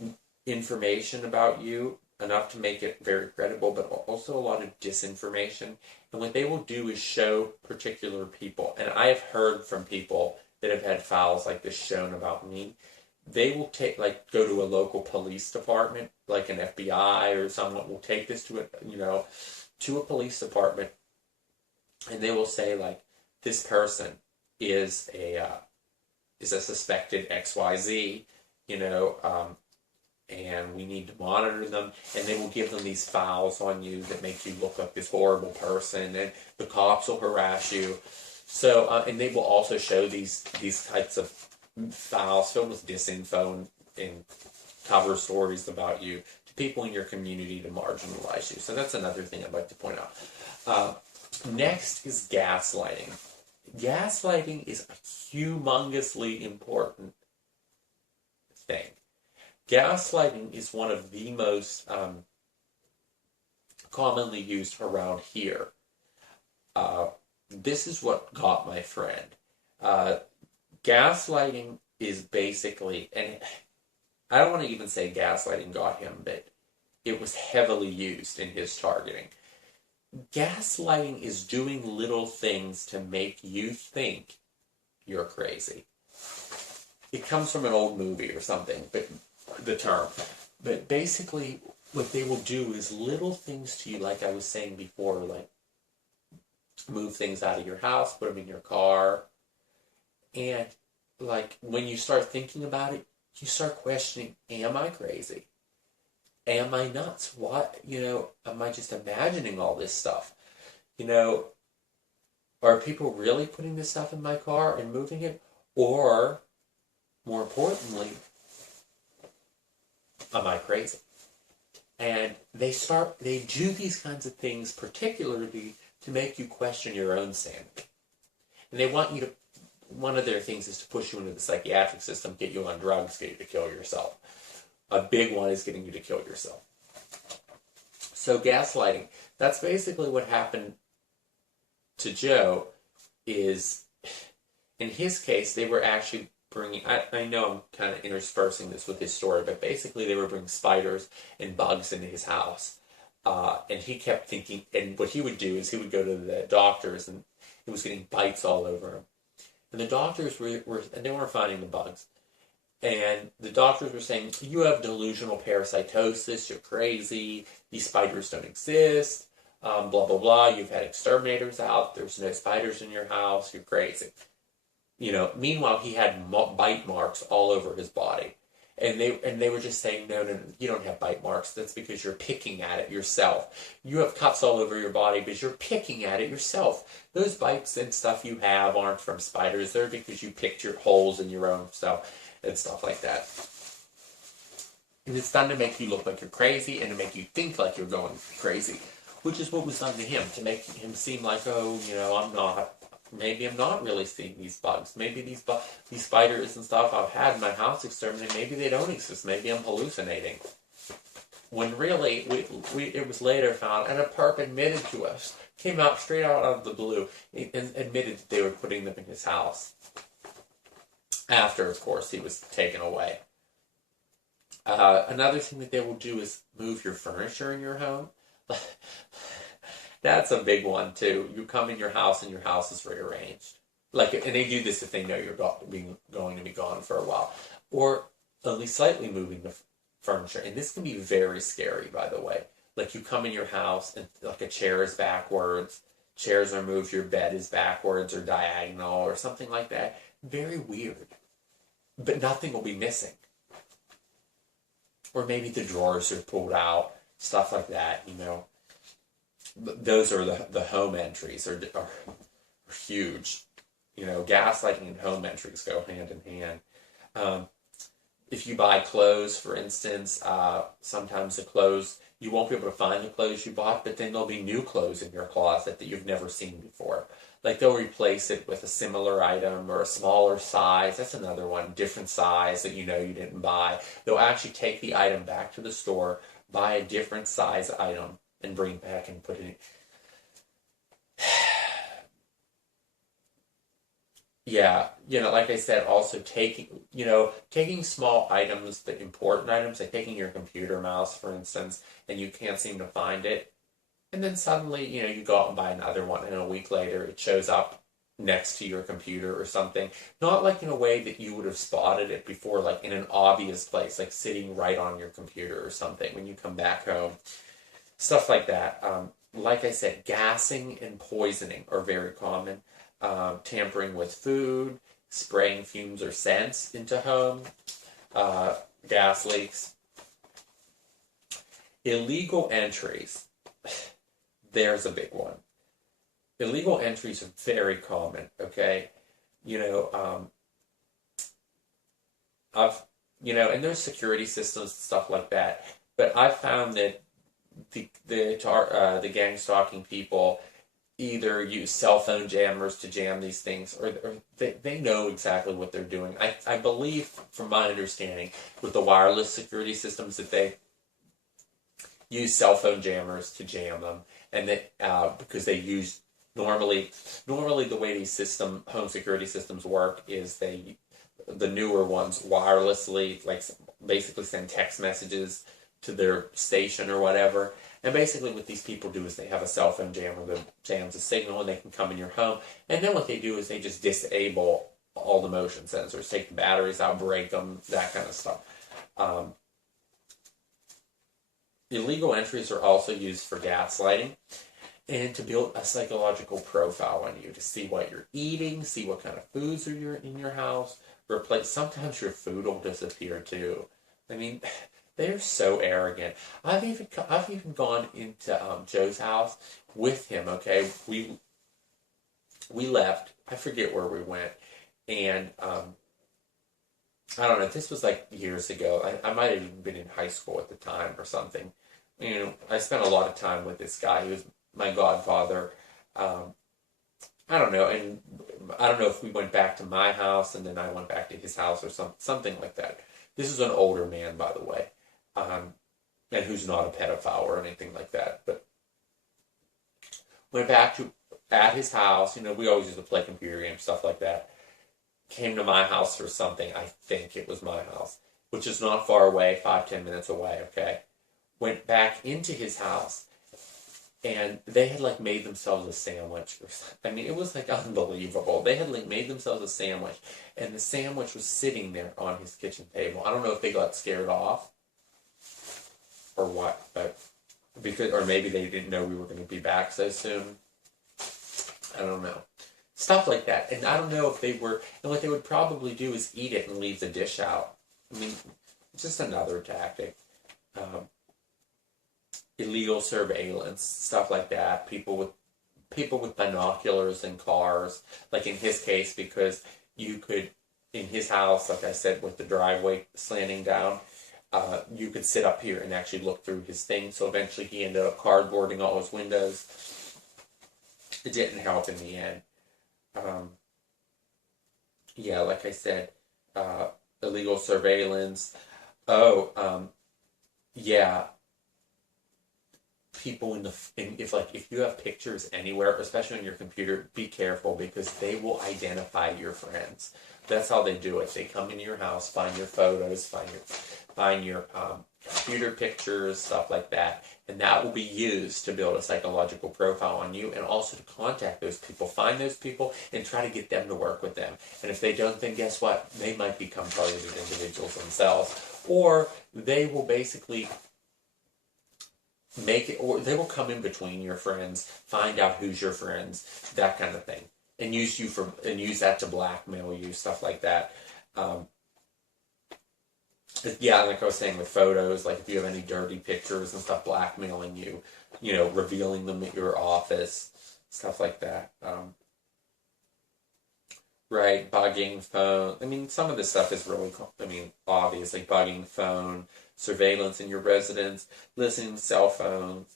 information about you, enough to make it very credible, but also a lot of disinformation. And what they will do is show particular people. And I have heard from people that have had files like this shown about me. They will take, like, go to a local police department, like an FBI or someone will take this to a police department, and they will say, like, this person is a suspected XYZ, and we need to monitor them, and they will give them these files on you that make you look like this horrible person, and the cops will harass you. So, and they will also show these types of files filled with disinfo and cover stories about you to people in your community to marginalize you. So that's another thing I'd like to point out. Next is gaslighting. Gaslighting is a humongously important thing. Gaslighting is one of the most commonly used around here. This is what got my friend. Gaslighting is basically, and I don't want to even say gaslighting got him, but it was heavily used in his targeting. Gaslighting is doing little things to make you think you're crazy. It comes from an old movie or something, but the term. But basically, what they will do is little things to you, like I was saying before, like move things out of your house, put them in your car, and like when you start thinking about it, you start questioning, am I crazy? Am I nuts? What, am I just imagining all this stuff? Are people really putting this stuff in my car and moving it? Or, more importantly, am I crazy? And they do these kinds of things particularly to make you question your own sanity. And they want you to, one of their things is to push you into the psychiatric system, get you on drugs, get you to kill yourself. A big one is getting you to kill yourself. So gaslighting, that's basically what happened to Joe. Is, in his case, they were actually bringing, I know I'm kind of interspersing this with his story, but basically they were bringing spiders and bugs into his house. And he kept thinking, and what he would do is he would go to the doctors, and he was getting bites all over him. And the doctors were and they weren't finding the bugs. And the doctors were saying, you have delusional parasitosis, you're crazy, these spiders don't exist, blah, blah, blah, you've had exterminators out, there's no spiders in your house, you're crazy. Meanwhile, he had bite marks all over his body. And they were just saying, no, you don't have bite marks. That's because you're picking at it yourself. You have cuts all over your body because you're picking at it yourself. Those bites and stuff you have aren't from spiders. They're because you picked your holes in your own stuff and stuff like that. And it's done to make you look like you're crazy and to make you think like you're going crazy, which is what was done to him, to make him seem like, I'm not. Maybe I'm not really seeing these bugs. Maybe these spiders and stuff I've had in my house exterminated, maybe they don't exist. Maybe I'm hallucinating. When really, it was later found, and a perp admitted to us, came out straight out of the blue, and admitted that they were putting them in his house. After, of course, he was taken away. Another thing that they will do is move your furniture in your home. That's a big one, too. You come in your house and your house is rearranged. And they do this if they know you're going to be gone for a while. Or at least slightly moving the furniture. And this can be very scary, by the way. Like, you come in your house and, like, a chair is backwards. Chairs are moved, your bed is backwards or diagonal or something like that. Very weird. But nothing will be missing. Or maybe the drawers are pulled out. Stuff like that, Those are the home entries are huge. Gaslighting and home entries go hand in hand. If you buy clothes, for instance, sometimes the clothes, you won't be able to find the clothes you bought, but then there'll be new clothes in your closet that you've never seen before. Like, they'll replace it with a similar item or a smaller size. That's another one, different size that you didn't buy. They'll actually take the item back to the store, buy a different size item, and bring it back and put it in. yeah, like I said, also taking small items, the important items, like taking your computer mouse, for instance, and you can't seem to find it, and then suddenly, you go out and buy another one, and a week later it shows up next to your computer or something. Not like in a way that you would have spotted it before, like in an obvious place, like sitting right on your computer or something when you come back home. Stuff like that. Like I said, gassing and poisoning are very common. Tampering with food, spraying fumes or scents into home, gas leaks. Illegal entries. There's a big one. Illegal entries are very common, okay? I've, and there's security systems and stuff like that, but I've found that the gang stalking people either use cell phone jammers to jam these things, or they know exactly what they're doing. I believe, from my understanding, with the wireless security systems, that they use cell phone jammers to jam them, and that because they use normally the way these home security systems work is the newer ones wirelessly, like, basically send text messages to their station or whatever. And basically what these people do is they have a cell phone jammer that jams a signal, and they can come in your home. And then what they do is they just disable all the motion sensors, take the batteries out, break them, that kind of stuff. Illegal entries are also used for gaslighting and to build a psychological profile on you, to see what you're eating, see what kind of foods are in your house. Sometimes your food will disappear too. I mean, they're so arrogant. I've even gone into Joe's house with him. Okay, we left. I forget where we went, and I don't know. This was like years ago. I might have even been in high school at the time or something. I spent a lot of time with this guy. He was my godfather. I don't know, and I don't know if we went back to my house and then I went back to his house or something like that. This is an older man, by the way, and who's not a pedophile or anything like that. But went back at his house. We always used to play computer games, stuff like that. Came to my house for something. I think it was my house, which is not far away, 5-10 minutes away. Okay, went back into his house. And they had made themselves a sandwich. I mean, it was unbelievable. They had made themselves a sandwich, and the sandwich was sitting there on his kitchen table. I don't know if they got scared off or what, but or maybe they didn't know we were going to be back so soon. I don't know. Stuff like that. And I don't know if they were, and what they would probably do is eat it and leave the dish out. I mean, it's just another tactic. Illegal surveillance, stuff like that. People with binoculars in cars, like in his case, because you could, in his house, like I said, with the driveway slanting down, you could sit up here and actually look through his thing. So eventually he ended up cardboarding all his windows. It didn't help in the end. Yeah, like I said, illegal surveillance. Yeah. People if you have pictures anywhere, especially on your computer, be careful, because they will identify your friends. That's how they do it. They come into your house, find your photos, find your computer pictures, stuff like that, and that will be used to build a psychological profile on you, and also to contact those people, find those people, and try to get them to work with them. And if they don't, then guess what? They might become targeted individuals themselves, or they will basically make it, or they will come in between your friends, find out who's your friends, that kind of thing, and use that to blackmail you, stuff like that. Yeah, like I was saying with photos, like if you have any dirty pictures and stuff, blackmailing you, revealing them at your office, stuff like that. Right, bugging phone. I mean, some of this stuff is really, obvious, like bugging phone, surveillance in your residence, listening to cell phones,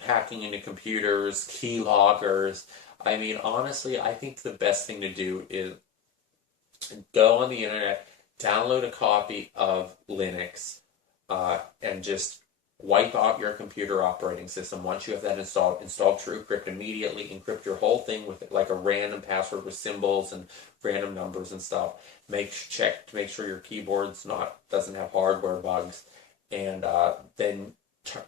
hacking into computers, keyloggers. I mean, honestly, I think the best thing to do is go on the internet, download a copy of Linux, and just wipe out your computer operating system. Once you have that installed TrueCrypt immediately, encrypt your whole thing with like a random password with symbols and random numbers and stuff. Check to make sure your keyboard's doesn't have hardware bugs, and then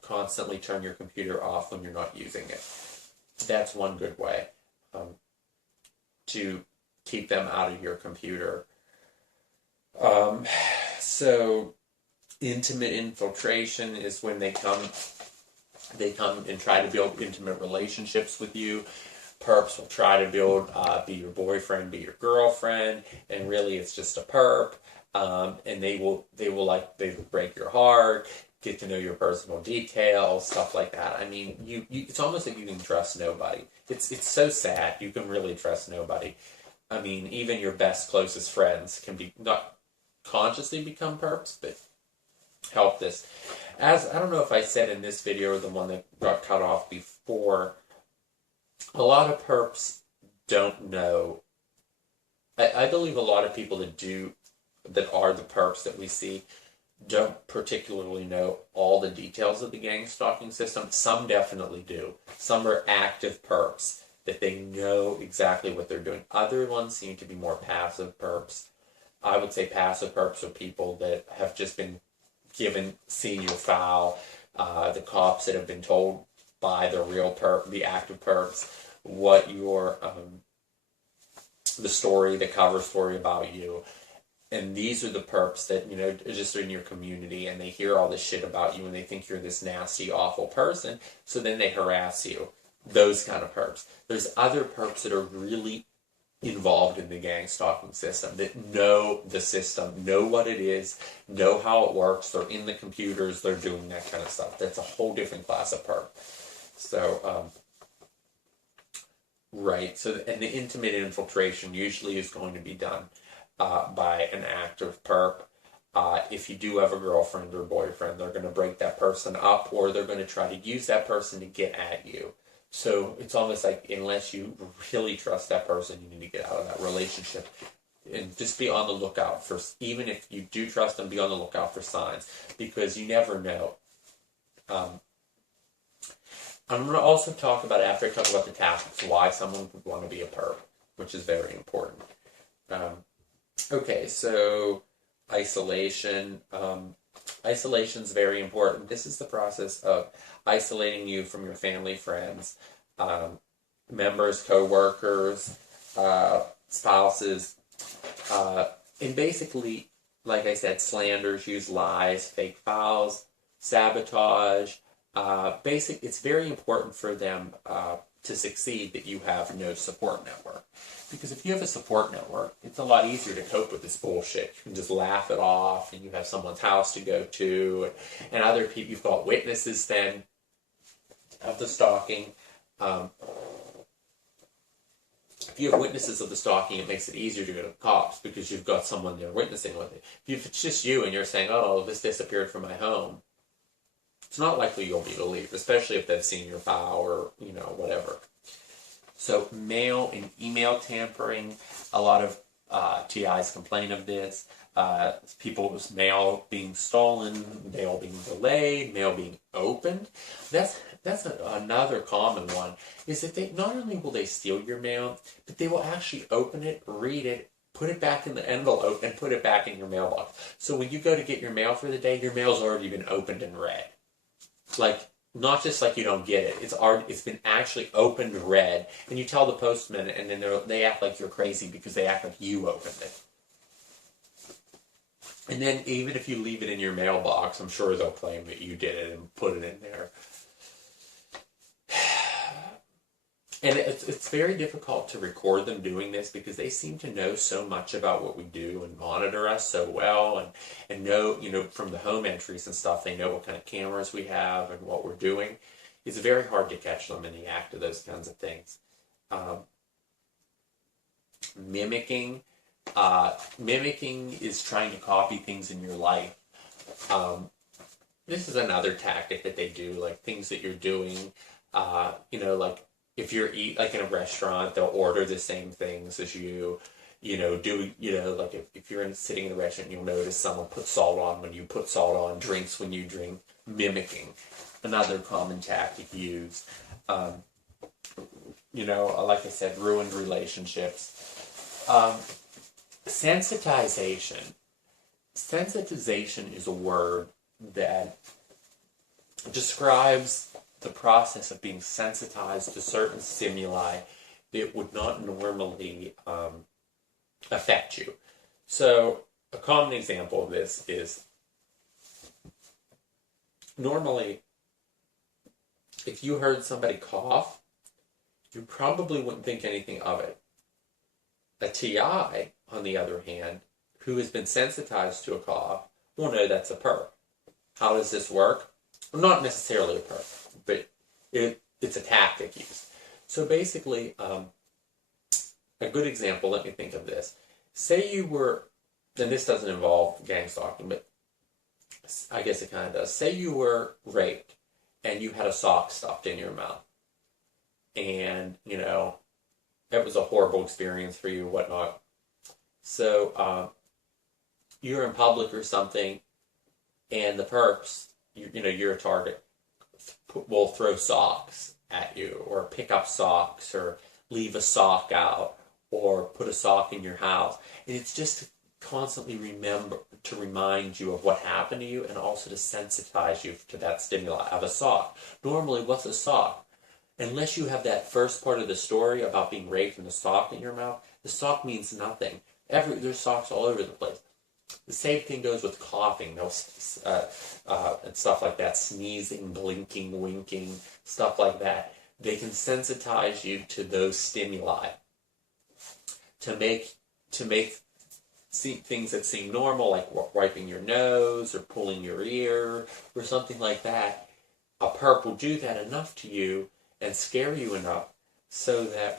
constantly turn your computer off when you're not using it. That's one good way to keep them out of your computer. So intimate infiltration is when they come and try to build intimate relationships with you. Perps will try to be your boyfriend, be your girlfriend, and really it's just a perp. And they will break your heart, get to know your personal details, stuff like that. I mean, it's almost like you can trust nobody. It's so sad. You can really trust nobody. I mean, even your best, closest friends can be not consciously become perps, but help this. As I don't know if I said in this video or the one that got cut off before, a lot of perps don't know. I believe a lot of people that are the perps that we see don't particularly know all the details of the gang stalking system. Some definitely do. Some are active perps that they know exactly what they're doing. Other ones seem to be more passive perps. I would say passive perps are people that have just been seen your file, the cops that have been told by the real perp, the active perps, what your the cover story about you. And these are the perps that, just are in your community, and they hear all this shit about you, and they think you're this nasty, awful person, so then they harass you. Those kind of perps. There's other perps that are really involved in the gang stalking system, that know the system, know what it is, know how it works, they're in the computers, they're doing that kind of stuff. That's a whole different class of perp. So, right, so, and the intimate infiltration usually is going to be done by an active perp. If you do have a girlfriend or boyfriend, they're going to break that person up, or they're going to try to use that person to get at you. So it's almost like, unless you really trust that person, you need to get out of that relationship. And just be on the lookout for, even if you do trust them, be on the lookout for signs, because you never know. I'm going to also talk about, after I talk about the tactics, why someone would want to be a perp, which is very important. Okay, so isolation. Isolation is very important. This is the process of isolating you from your family, friends, members, co-workers, spouses, and basically, like I said, slanders, use lies, fake files, sabotage. It's very important for them to succeed that you have no support network. Because if you have a support network, it's a lot easier to cope with this bullshit. You can just laugh it off, and you have someone's house to go to, and other people, you've got witnesses then of the stalking. If you have witnesses of the stalking, it makes it easier to go to the cops, because you've got someone there witnessing with it. If it's just you and you're saying, oh, this disappeared from my home, it's not likely you'll be believed, especially if they've seen your file or, whatever. So mail and email tampering, a lot of TIs complain of this. People's mail being stolen, mail being delayed, mail being opened. That's another common one, is that they not only will they steal your mail, but they will actually open it, read it, put it back in the envelope, and put it back in your mailbox. So when you go to get your mail for the day, your mail's already been opened and read. Like, not just like you don't get it, it's been actually opened, read, and you tell the postman, and then they act like you're crazy because they act like you opened it. And then even if you leave it in your mailbox, I'm sure they'll claim that you did it and put it in there. And it's very difficult to record them doing this, because they seem to know so much about what we do and monitor us so well, and know, from the home entries and stuff, they know what kind of cameras we have and what we're doing. It's very hard to catch them in the act of those kinds of things. Mimicking. Mimicking is trying to copy things in your life. This is another tactic that they do, like things that you're doing, like, if you're like in a restaurant, they'll order the same things as you, like if you're sitting in a restaurant, you'll notice someone puts salt on when you put salt on, drinks when you drink, mimicking, another common tactic used. Like I said, ruined relationships. Sensitization. Sensitization is a word that describes the process of being sensitized to certain stimuli that would not normally affect you. So, a common example of this is, normally, if you heard somebody cough, you probably wouldn't think anything of it. A TI, on the other hand, who has been sensitized to a cough, will know that's a perp. How does this work? Well, not necessarily a perp, but it's a tactic used. So basically, a good example, let me think of this. Say you were, and this doesn't involve gang stalking, but I guess it kind of does. Say you were raped and you had a sock stuffed in your mouth. And, it was a horrible experience for you, whatnot. So, you're in public or something, and the perps, you're a target, will throw socks at you, or pick up socks, or leave a sock out, or put a sock in your house. And it's just to constantly remind you of what happened to you, and also to sensitize you to that stimuli of a sock. Normally, what's a sock? Unless you have that first part of the story about being raped and the sock in your mouth, the sock means nothing. There's socks all over the place. The same thing goes with coughing, and stuff like that, sneezing, blinking, winking, stuff like that. They can sensitize you to those stimuli to make things that seem normal, like wiping your nose or pulling your ear or something like that. A perp will do that enough to you and scare you enough so that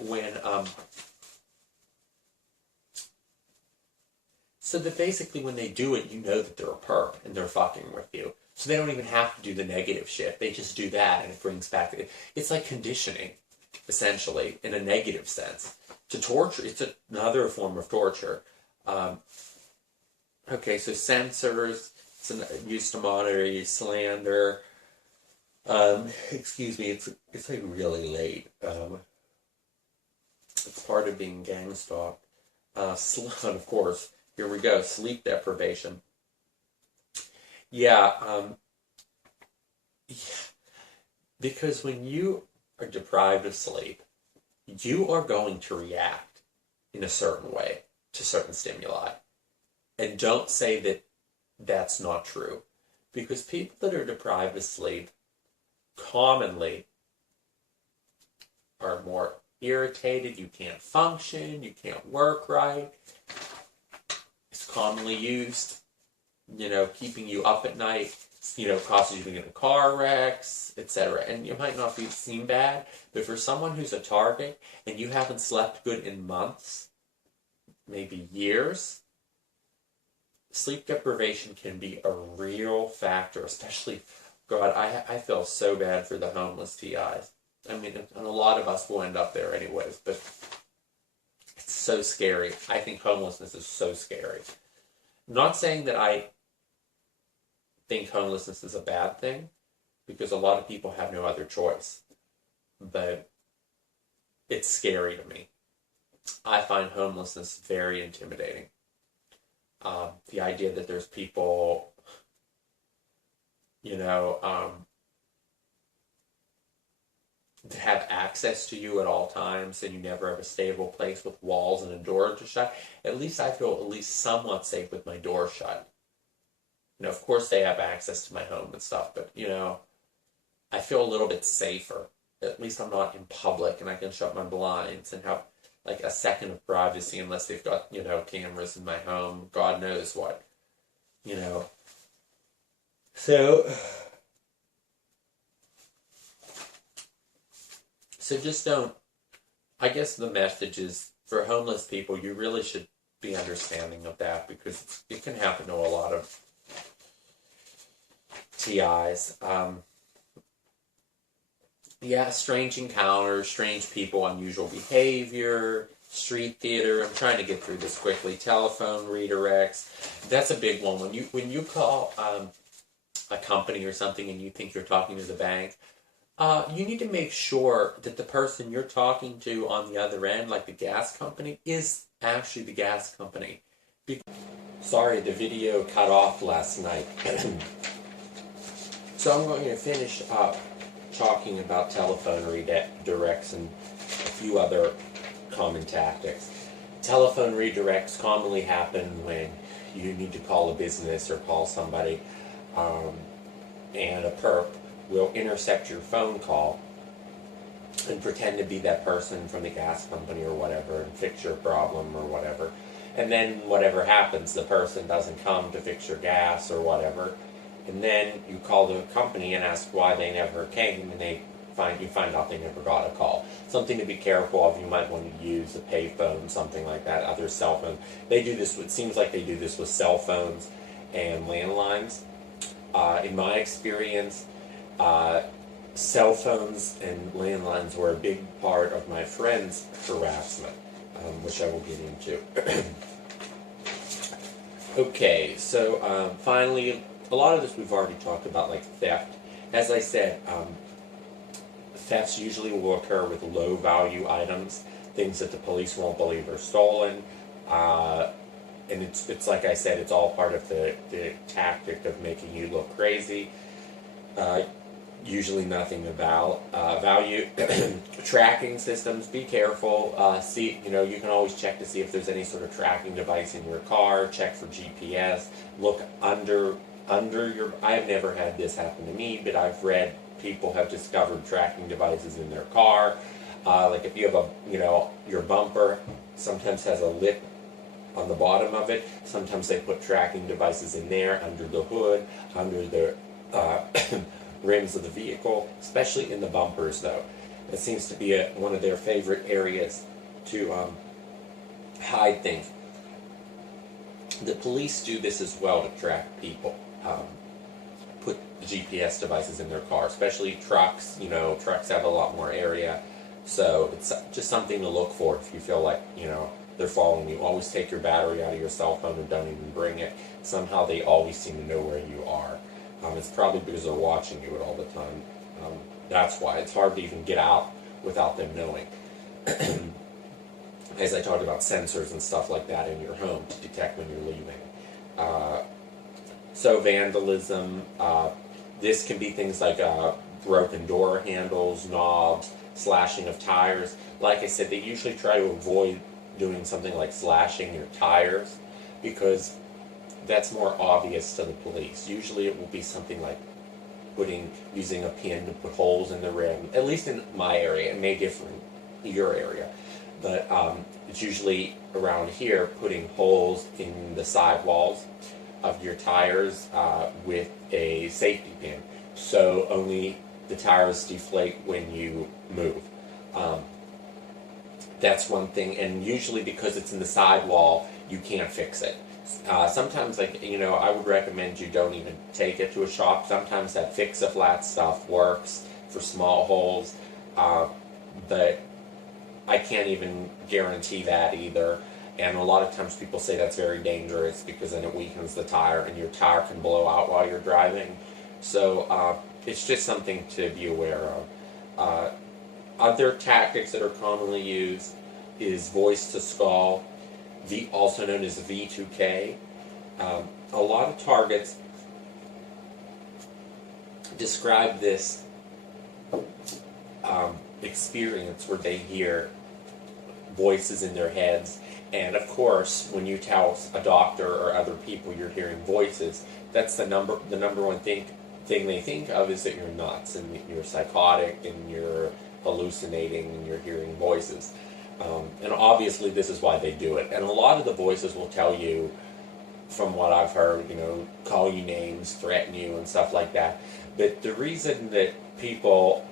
basically when they do it, you know that they're a perp and they're fucking with you. So they don't even have to do the negative shit. They just do that, and it brings back... It's like conditioning, essentially, in a negative sense. To torture, it's another form of torture. Okay, so censors, it's used to monitor your slander. Excuse me, it's like really late. It's part of being gang stalked. Of course, here we go, sleep deprivation. Yeah, because when you are deprived of sleep, you are going to react in a certain way to certain stimuli. And don't say that that's not true. Because people that are deprived of sleep commonly are more irritated, you can't function, you can't work right. It's commonly used, keeping you up at night, causes you to get in car wrecks, etc. And you might not seem bad, but for someone who's a target and you haven't slept good in months, maybe years, sleep deprivation can be a real factor, especially, God, I feel so bad for the homeless TIs. I mean, and a lot of us will end up there anyways, but it's so scary. I think homelessness is so scary. Not saying that I think homelessness is a bad thing, because a lot of people have no other choice. But it's scary to me. I find homelessness very intimidating. The idea that there's people, to have access to you at all times, and you never have a stable place with walls and a door to shut. At least I feel at least somewhat safe with my door shut. Of course they have access to my home and stuff, but, I feel a little bit safer. At least I'm not in public, and I can shut my blinds and have, like, a second of privacy, unless they've got, cameras in my home. God knows what, So just don't, I guess the message is, for homeless people, you really should be understanding of that, because it can happen to a lot of TIs. Strange encounters, strange people, unusual behavior, street theater. I'm trying to get through this quickly. Telephone redirects. That's a big one. When you call a company or something and you think you're talking to the bank, you need to make sure that the person you're talking to on the other end, like the gas company, is actually the gas company. Sorry, the video cut off last night. So I'm going to finish up talking about telephone redirects and a few other common tactics. Telephone redirects commonly happen when you need to call a business or call somebody, and a perp will intercept your phone call and pretend to be that person from the gas company or whatever and fix your problem or whatever. And then whatever happens, the person doesn't come to fix your gas or whatever. And then you call the company and ask why they never came, and you find out they never got a call. Something to be careful of. You might want to use a payphone, something like that, other cell phone. They do this. It seems like they do this with cell phones and landlines. In my experience, cell phones and landlines were a big part of my friend's harassment, which I will get into. Okay, so finally, a lot of this we've already talked about, like theft. As I said, thefts usually will occur with low-value items, things that the police won't believe are stolen, and it's like I said, it's all part of the tactic of making you look crazy. Usually nothing about value. Tracking systems, be careful. See, you can always check to see if there's any sort of tracking device in your car. Check for GPS. Look under your. I have never had this happen to me, but I've read people have discovered tracking devices in their car. Like if you have your bumper sometimes has a lip on the bottom of it. Sometimes they put tracking devices in there, under the hood, under the rims of the vehicle, especially in the bumpers, though. It seems to be one of their favorite areas to hide things. The police do this as well to track people. Put GPS devices in their car, especially trucks. Trucks have a lot more area, so it's just something to look for if you feel like they're following you. Always take your battery out of your cell phone and don't even bring it. Somehow they always seem to know where you are. It's probably because they're watching you all the time. That's why it's hard to even get out without them knowing. As I talked about, sensors and stuff like that in your home to detect when you're leaving. So vandalism, this can be things like broken door handles, knobs, slashing of tires. Like I said, they usually try to avoid doing something like slashing your tires because that's more obvious to the police. Usually it will be something like using a pin to put holes in the rim. At least in my area, it may differ in your area, but it's usually around here putting holes in the sidewalls of your tires with a safety pin, so only the tires deflate when you move. That's one thing, and usually because it's in the sidewall, you can't fix it. Sometimes, I would recommend you don't even take it to a shop. Sometimes that fix-a-flat stuff works for small holes, but I can't even guarantee that either. And a lot of times people say that's very dangerous because then it weakens the tire and your tire can blow out while you're driving. So it's just something to be aware of. Other tactics that are commonly used is voice to skull, also known as V2K. A lot of targets describe this experience where they hear voices in their heads. And of course, when you tell a doctor or other people you're hearing voices, that's the number one thing they think of is that you're nuts and you're psychotic and you're hallucinating and you're hearing voices. And obviously this is why they do it. And a lot of the voices will tell you, from what I've heard, call you names, threaten you and stuff like that. But the reason that people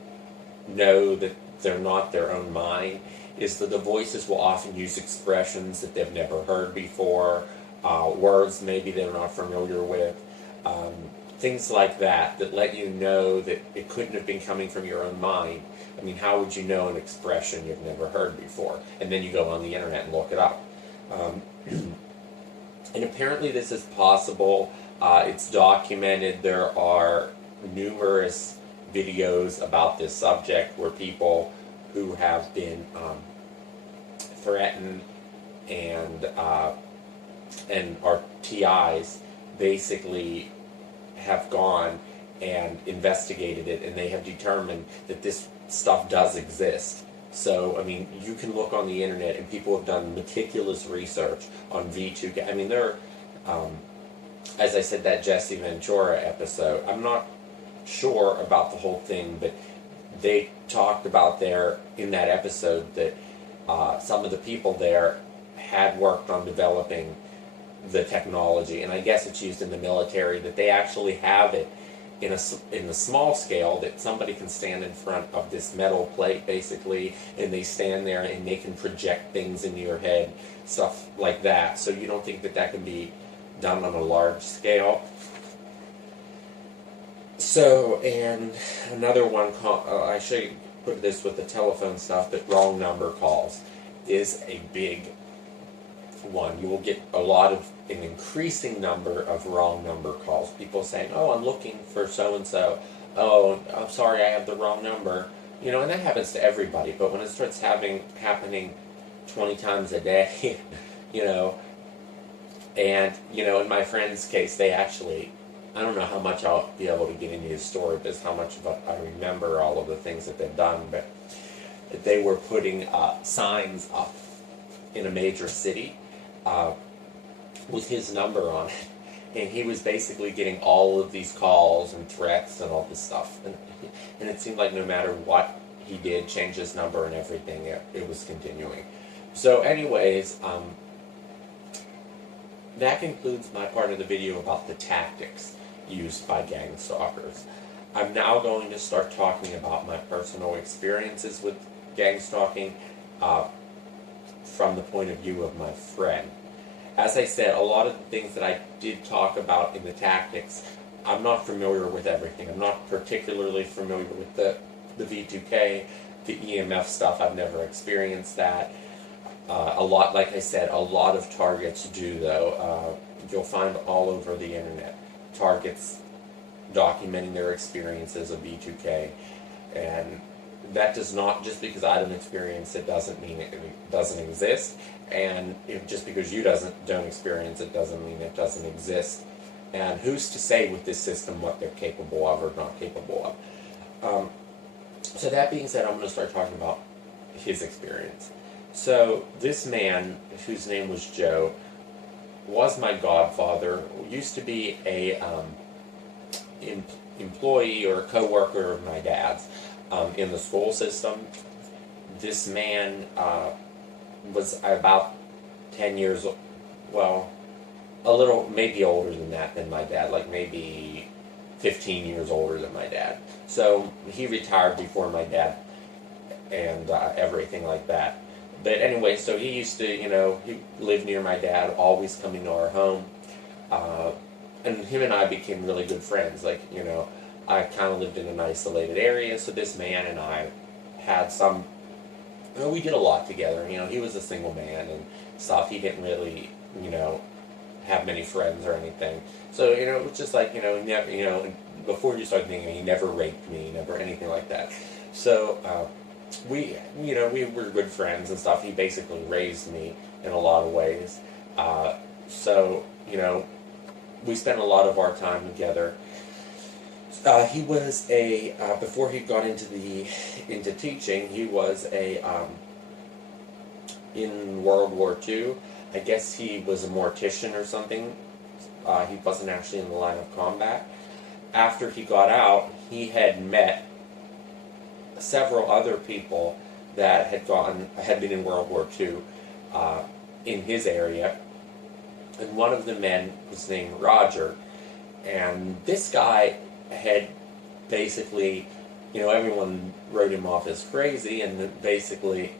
know that they're not their own mind is that the voices will often use expressions that they've never heard before, words maybe they're not familiar with, things like that let you know that it couldn't have been coming from your own mind. I mean, how would you know an expression you've never heard before? And then you go on the internet and look it up. And apparently this is possible It's documented. There are numerous videos about this subject where people who have been threatened and are TIs basically have gone and investigated it, and they have determined that this stuff does exist. So, I mean, you can look on the internet, and people have done meticulous research on V2K. I mean, there are, as I said, that Jesse Ventura episode, I'm not sure about the whole thing, but they talked about there in that episode that some of the people there had worked on developing the technology, and I guess it's used in the military, that they actually have it in a small scale, that somebody can stand in front of this metal plate basically, and they stand there and they can project things into your head, stuff like that. So you don't think that that can be done on a large scale. So, and another one, I should put this with the telephone stuff, but wrong number calls is a big one. You will get an increasing number of wrong number calls. People saying, oh, I'm looking for so-and-so. Oh, I'm sorry, I have the wrong number. You know, and that happens to everybody, but when it starts happening 20 times a day, you know, and, you know, in my friend's case, they actually, I don't know how much I'll be able to get into his story, because how much of it I remember all of the things that they've done, but they were putting signs up in a major city with his number on it, and he was basically getting all of these calls and threats and all this stuff, and it seemed like no matter what he did, change his number and everything, it was continuing. So anyways, that concludes my part of the video about the tactics used by gang stalkers. I'm now going to start talking about my personal experiences with gang stalking from the point of view of my friend. As I said, a lot of the things that I did talk about in the tactics, I'm not familiar with everything. I'm not particularly familiar with the V2K, the EMF stuff. I've never experienced that. A lot, like I said, a lot of targets do, though. You'll find all over the internet targets documenting their experiences of V2K, and that does not, just because I don't experience it doesn't mean it doesn't exist, and just because you don't experience it doesn't mean it doesn't exist. And who's to say with this system what they're capable of or not capable of? So that being said, I'm going to start talking about his experience. So this man, whose name was Joe, was my godfather, used to be a employee or a co-worker of my dad's in the school system. This man was about 10 years, well, a little, maybe older than that than my dad, like maybe 15 years older than my dad. So he retired before my dad and everything like that. But anyway, so he used to, you know, he lived near my dad, always coming to our home. And him and I became really good friends. Like, you know, I kind of lived in an isolated area, so this man and I had some, you know, we did a lot together. You know, he was a single man and stuff. He didn't really, you know, have many friends or anything. So, you know, it was just like, you know, never, you know, before you start thinking, he never raped me, never anything like that. So, we, you know, we were good friends and stuff. He basically raised me in a lot of ways. So, you know, we spent a lot of our time together. He was a, before he got into teaching, he was a, in World War II, I guess he was a mortician or something. He wasn't actually in the line of combat. After he got out, he had met several other people that had been in World War II in his area, and one of the men was named Roger, and this guy had basically, you know, everyone wrote him off as crazy, and basically,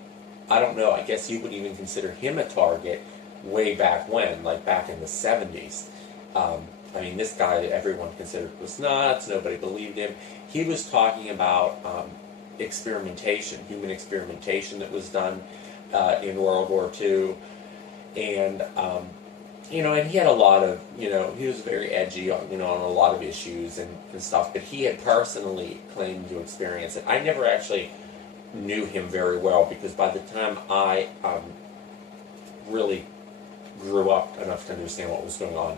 I don't know, I guess you would even consider him a target way back when, like back in the 70s. I mean, this guy everyone considered was nuts, nobody believed him. He was talking about experimentation, human experimentation that was done in World War II, and and he had a lot of, he was very edgy on, on a lot of issues and stuff, but he had personally claimed to experience it. I never actually knew him very well, because by the time I really grew up enough to understand what was going on,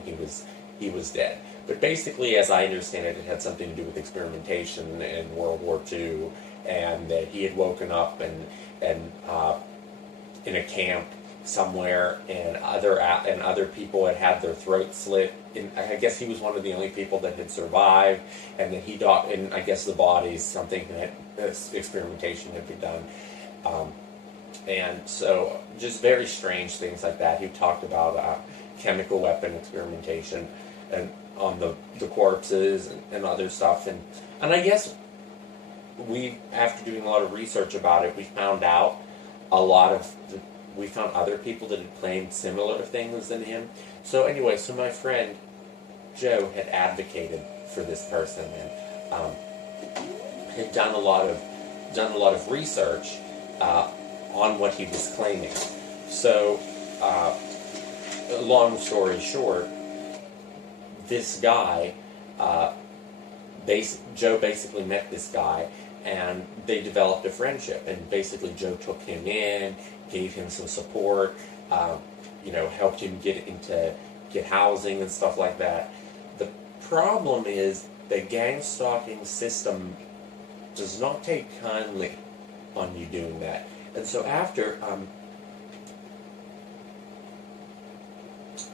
he was dead. But basically, as I understand it, it had something to do with experimentation in World War II, and that he had woken up and in a camp somewhere, and other people had their throats slit. And I guess he was one of the only people that had survived, and then he died. And I guess the bodies, something that experimentation had been done. And so, just very strange things like that. He talked about chemical weapon experimentation and on the corpses and other stuff. And I guess after doing a lot of research about it, we found out we found other people that had claimed similar things than him. So anyway, my friend Joe had advocated for this person, and had done a lot of research on what he was claiming. So, long story short, this guy, Joe basically met this guy, and they developed a friendship. And basically, Joe took him in, gave him some support, helped him get housing and stuff like that. The problem is the gang stalking system does not take kindly on you doing that. And so after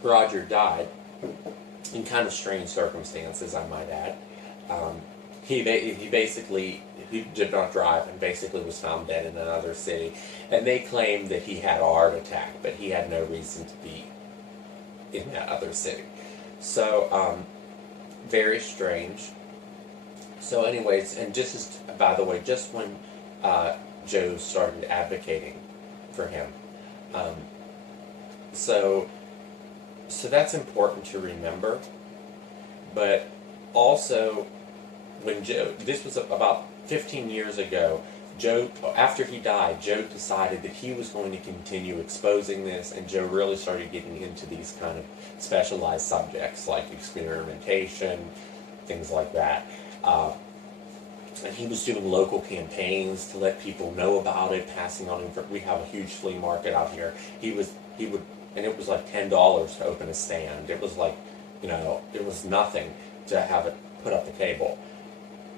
Roger died, in kind of strange circumstances, I might add, he did not drive and basically was found dead in another city. And they claimed that he had a heart attack, but he had no reason to be in that other city. So, very strange. So anyways, and by the way, just when Joe started advocating for him. So that's important to remember. But also, when this was about 15 years ago, after he died, Joe decided that he was going to continue exposing this, and Joe really started getting into these kind of specialized subjects like experimentation, things like that. And he was doing local campaigns to let people know about it, passing on information. We have a huge flea market out here. He would, and it was like $10 to open a stand. It was like, it was nothing to have it put up the table.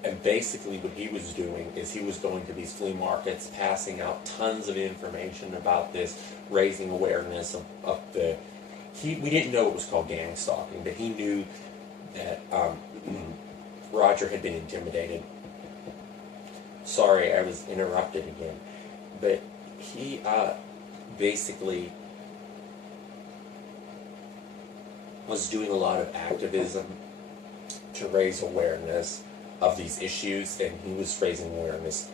And basically what he was doing is he was going to these flea markets, passing out tons of information about this, raising awareness of the... We didn't know it was called gang stalking, but he knew that Roger had been intimidated. Sorry, I was interrupted again. But he basically was doing a lot of activism to raise awareness of these issues, and he was raising awareness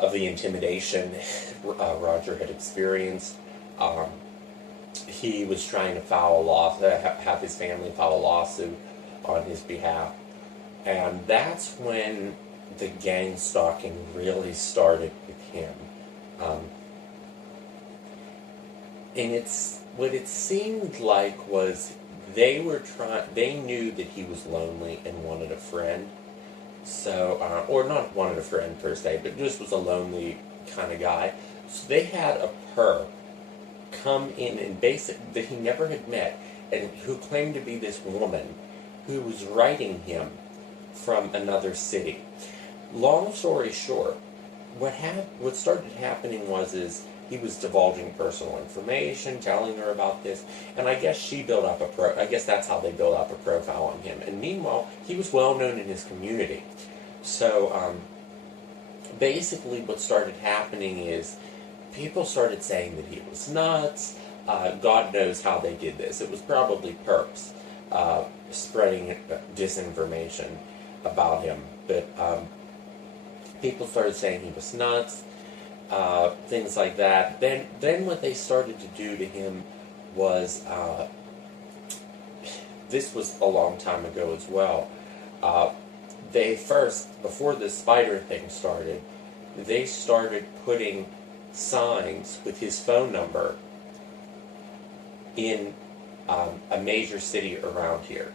of the intimidation Roger had experienced. He was trying to have his family file a lawsuit on his behalf. And that's when the gang stalking really started with him. And what it seemed like was they knew that he was lonely and wanted a friend. So, or not wanted a friend per se, but just was a lonely kind of guy. So they had a perp come in and that he never had met, and who claimed to be this woman who was writing him from another city. Long story short, what started happening is he was divulging personal information, telling her about this, and I guess she built up I guess that's how they built up a profile on him. And meanwhile, he was well known in his community. So, basically what started happening is people started saying that he was nuts. God knows how they did this. It was probably perps spreading disinformation about him. But people started saying he was nuts. Things like that. Then what they started to do to him was, this was a long time ago as well, before the spider thing started, they started putting signs with his phone number in a major city around here.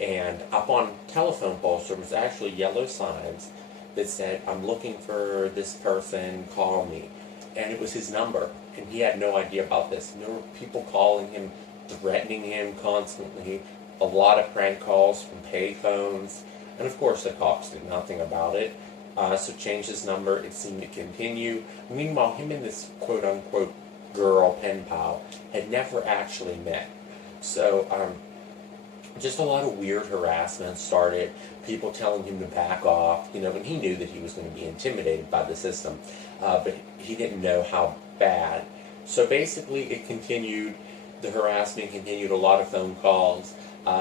And up on telephone poles, there was actually yellow signs that said, "I'm looking for this person, call me." And it was his number, and he had no idea about this. And there were people calling him, threatening him constantly, a lot of prank calls from pay phones, and of course the cops did nothing about it. So changed his number. It seemed to continue. Meanwhile, him and this quote-unquote girl, pen pal, had never actually met. So just a lot of weird harassment started, people telling him to back off, and he knew that he was going to be intimidated by the system, but he didn't know how bad. So basically it continued, the harassment continued, a lot of phone calls.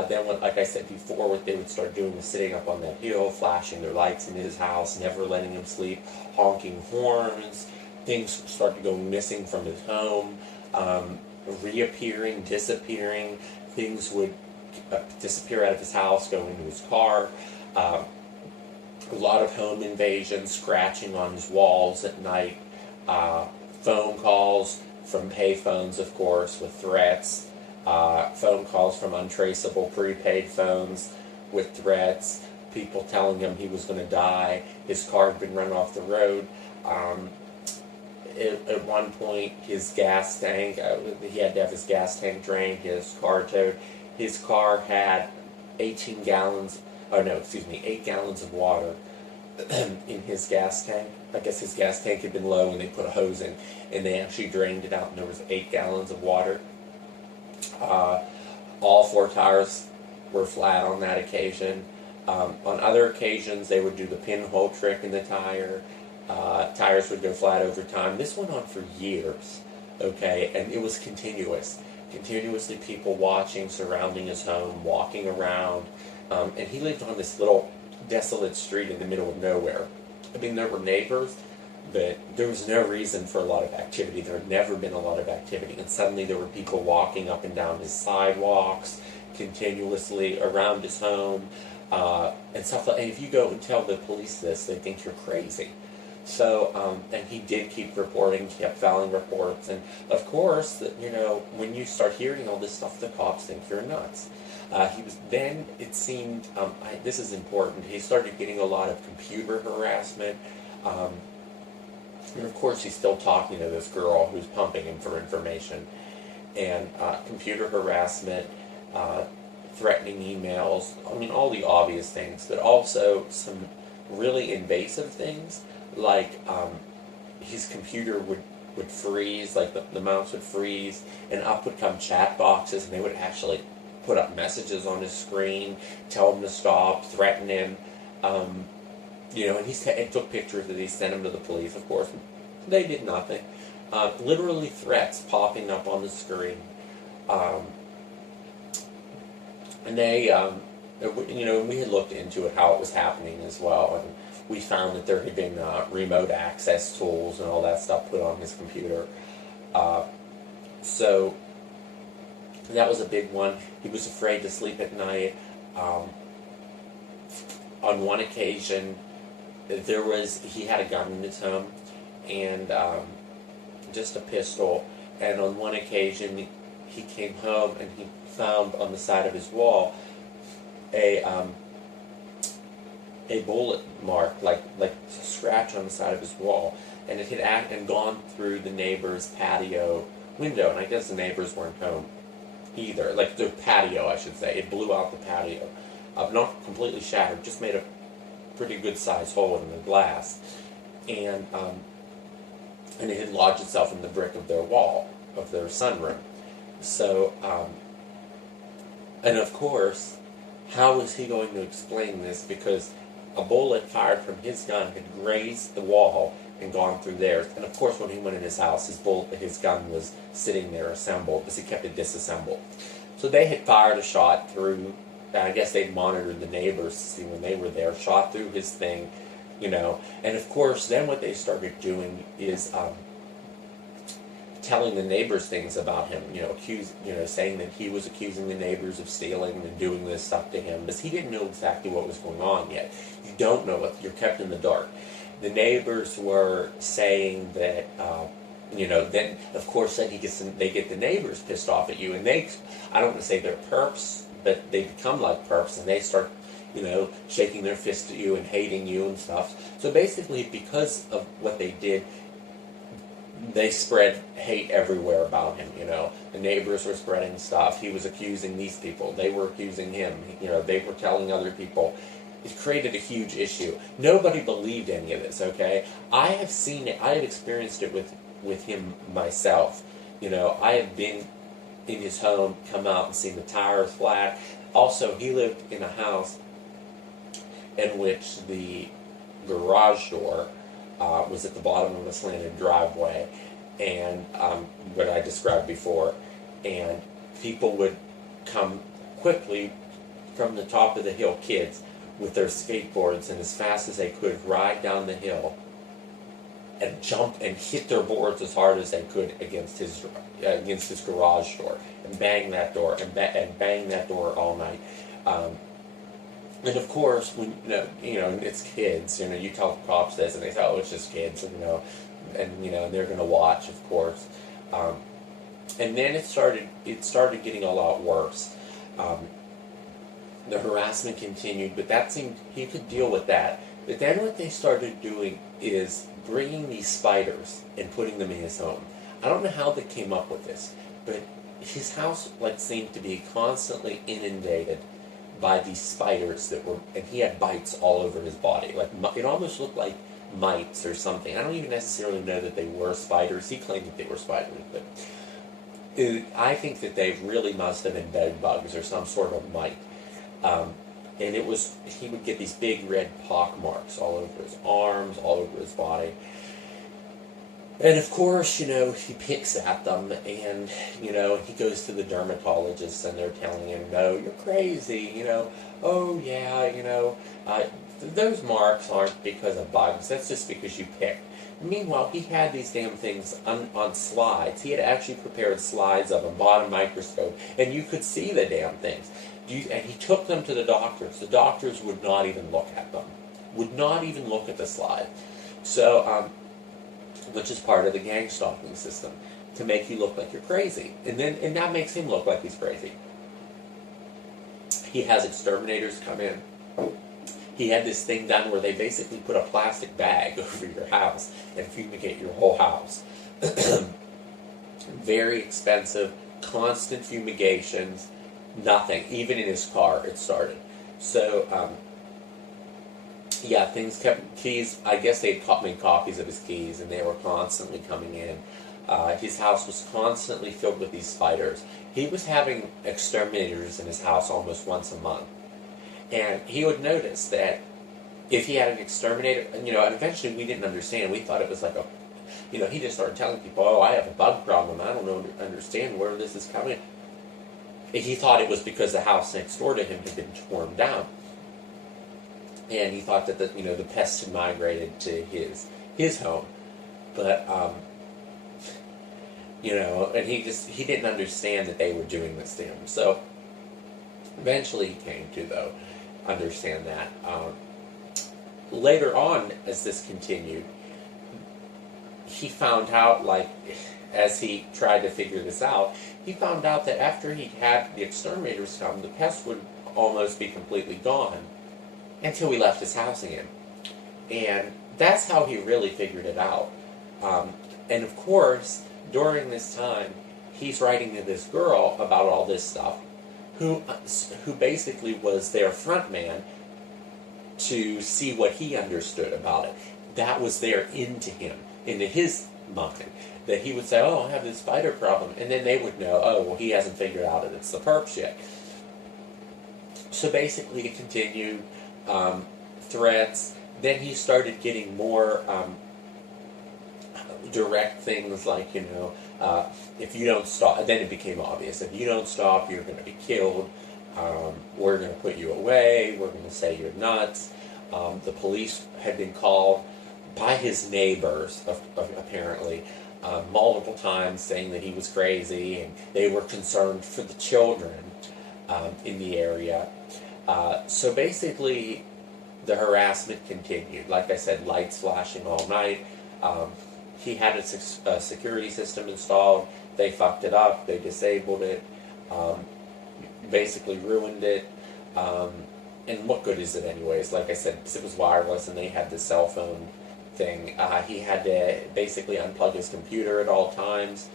Then, like I said before, what they would start doing was sitting up on that hill, flashing their lights in his house, never letting him sleep, honking horns. Things started going missing from his home, reappearing, disappearing. Things would disappear out of his house, go into his car. A lot of home invasions, scratching on his walls at night. Phone calls from payphones, of course, with threats. Phone calls from untraceable prepaid phones with threats. People telling him he was going to die. His car had been run off the road. At one point, his gas tank, he had to have his gas tank drained, his car towed. His car had 8 gallons of water in his gas tank. I guess his gas tank had been low and they put a hose in, and they actually drained it out, and there was 8 gallons of water. All 4 tires were flat on that occasion. On other occasions, they would do the pinhole trick in the tire. Tires would go flat over time. This went on for years, okay, and it was continuous. Continuously people watching, surrounding his home, walking around, and he lived on this little desolate street in the middle of nowhere. I mean, there were neighbors, but there was no reason for a lot of activity. There had never been a lot of activity, and suddenly there were people walking up and down his sidewalks, continuously around his home, and stuff like that. And if you go and tell the police this, they think you're crazy. So, and he did keep reporting, kept filing reports, and of course, when you start hearing all this stuff, the cops think you're nuts. Then it seemed, this is important, he started getting a lot of computer harassment, and of course he's still talking to this girl who's pumping him for information, and computer harassment, threatening emails, I mean, all the obvious things, but also some really invasive things, like his computer would freeze, like the mouse would freeze, and up would come chat boxes, and they would actually put up messages on his screen, tell him to stop, threaten him, and he took pictures of these, sent them to the police, of course. They did nothing. Literally threats popping up on the screen. And they, we had looked into it, how it was happening as well, and we found that there had been remote access tools and all that stuff put on his computer. So that was a big one. He was afraid to sleep at night. On one occasion, he had a gun in his home, and just a pistol. And on one occasion, he came home and he found on the side of his wall a bullet mark, like a scratch on the side of his wall, and it had gone through the neighbor's patio window, and I guess the neighbors weren't home either, like the patio, I should say. It blew out the patio, not completely shattered, just made a pretty good sized hole in the glass, and it had lodged itself in the brick of their wall, of their sunroom. So, and of course, how was he going to explain this? Because a bullet fired from his gun had grazed the wall and gone through theirs. And of course, when he went in his house, his gun was sitting there assembled, because he kept it disassembled. So they had fired a shot through, I guess they'd monitored the neighbors to see when they were there, shot through his thing, And of course, then what they started doing is telling the neighbors things about him, saying that he was accusing the neighbors of stealing and doing this stuff to him, because he didn't know exactly what was going on yet. You don't know you're kept in the dark. The neighbors were saying that then of course then they get the neighbors pissed off at you, and I don't want to say they're perps, but they become like perps, and they start, shaking their fist at you and hating you and stuff. So basically, because of what they did, they spread hate everywhere about him. The neighbors were spreading stuff. He was accusing these people. They were accusing him. They were telling other people. It created a huge issue. Nobody believed any of this. Okay, I have seen it. I have experienced it with him myself. I have been in his home, come out and seen the tires flat. Also, he lived in a house in which the garage door was at the bottom of a slanted driveway, and what I described before, and people would come quickly from the top of the hill, kids with their skateboards, and as fast as they could ride down the hill and jump and hit their boards as hard as they could against his garage door, and bang that door and bang that door all night. And of course, when it's kids, you tell the cops this, and they say, "Oh, it's just kids," and they're going to watch, of course. And then it started getting a lot worse. The harassment continued, but he could deal with that. But then what they started doing is bringing these spiders and putting them in his home. I don't know how they came up with this, but his house seemed to be constantly inundated by these spiders and he had bites all over his body. It almost looked like mites or something. I don't even necessarily know that they were spiders. He claimed that they were spiders, but I think that they really must have been bed bugs or some sort of mite. And he would get these big red pock marks all over his arms, all over his body. And of course, he picks at them, and, he goes to the dermatologist, and they're telling him, "No, you're crazy, oh yeah, those marks aren't because of bugs, that's just because you picked." Meanwhile, he had these damn things on slides. He had actually prepared slides of them, bought a microscope, and you could see the damn things. And he took them to the doctors. The doctors would not even look at them, would not even look at the slide. So, which is part of the gang stalking system, to make you look like you're crazy. And that makes him look like he's crazy. He has exterminators come in. He had this thing done where they basically put a plastic bag over your house and fumigate your whole house. Very expensive, constant fumigations, nothing. Even in his car, it started. So, yeah, keys, I guess they had made copies of his keys, and they were constantly coming in. His house was constantly filled with these spiders. He was having exterminators in his house almost once a month. And he would notice that if he had an exterminator, and eventually we didn't understand. We thought it was like he just started telling people, "Oh, I have a bug problem. I don't understand where this is coming." He thought it was because the house next door to him had been torn down. And he thought that the pests had migrated to his home, but and he didn't understand that they were doing this to him. So eventually he came to understand that. Later on, as this continued, he found out, as he tried to figure this out, he found out that after he had the exterminators come, the pests would almost be completely gone, until he left his house again. And that's how he really figured it out. And of course, during this time, he's writing to this girl about all this stuff, who basically was their front man to see what he understood about it. That was their into his mind. That he would say, "Oh, I have this spider problem," and then they would know, "Oh, well, he hasn't figured out that it's the perps yet." So basically, it continued. Threats. Then he started getting more direct things like, if you don't stop, then it became obvious. If you don't stop, you're going to be killed. We're going to put you away. We're going to say you're nuts. The police had been called by his neighbors, apparently, multiple times, saying that he was crazy, and they were concerned for the children in the area. So basically, the harassment continued. Like I said, lights flashing all night. he had a security system installed. They fucked it up. They disabled it. Basically ruined it. And what good is it anyways? Like I said, it was wireless and they had the cell phone thing. He had to basically unplug his computer at all times.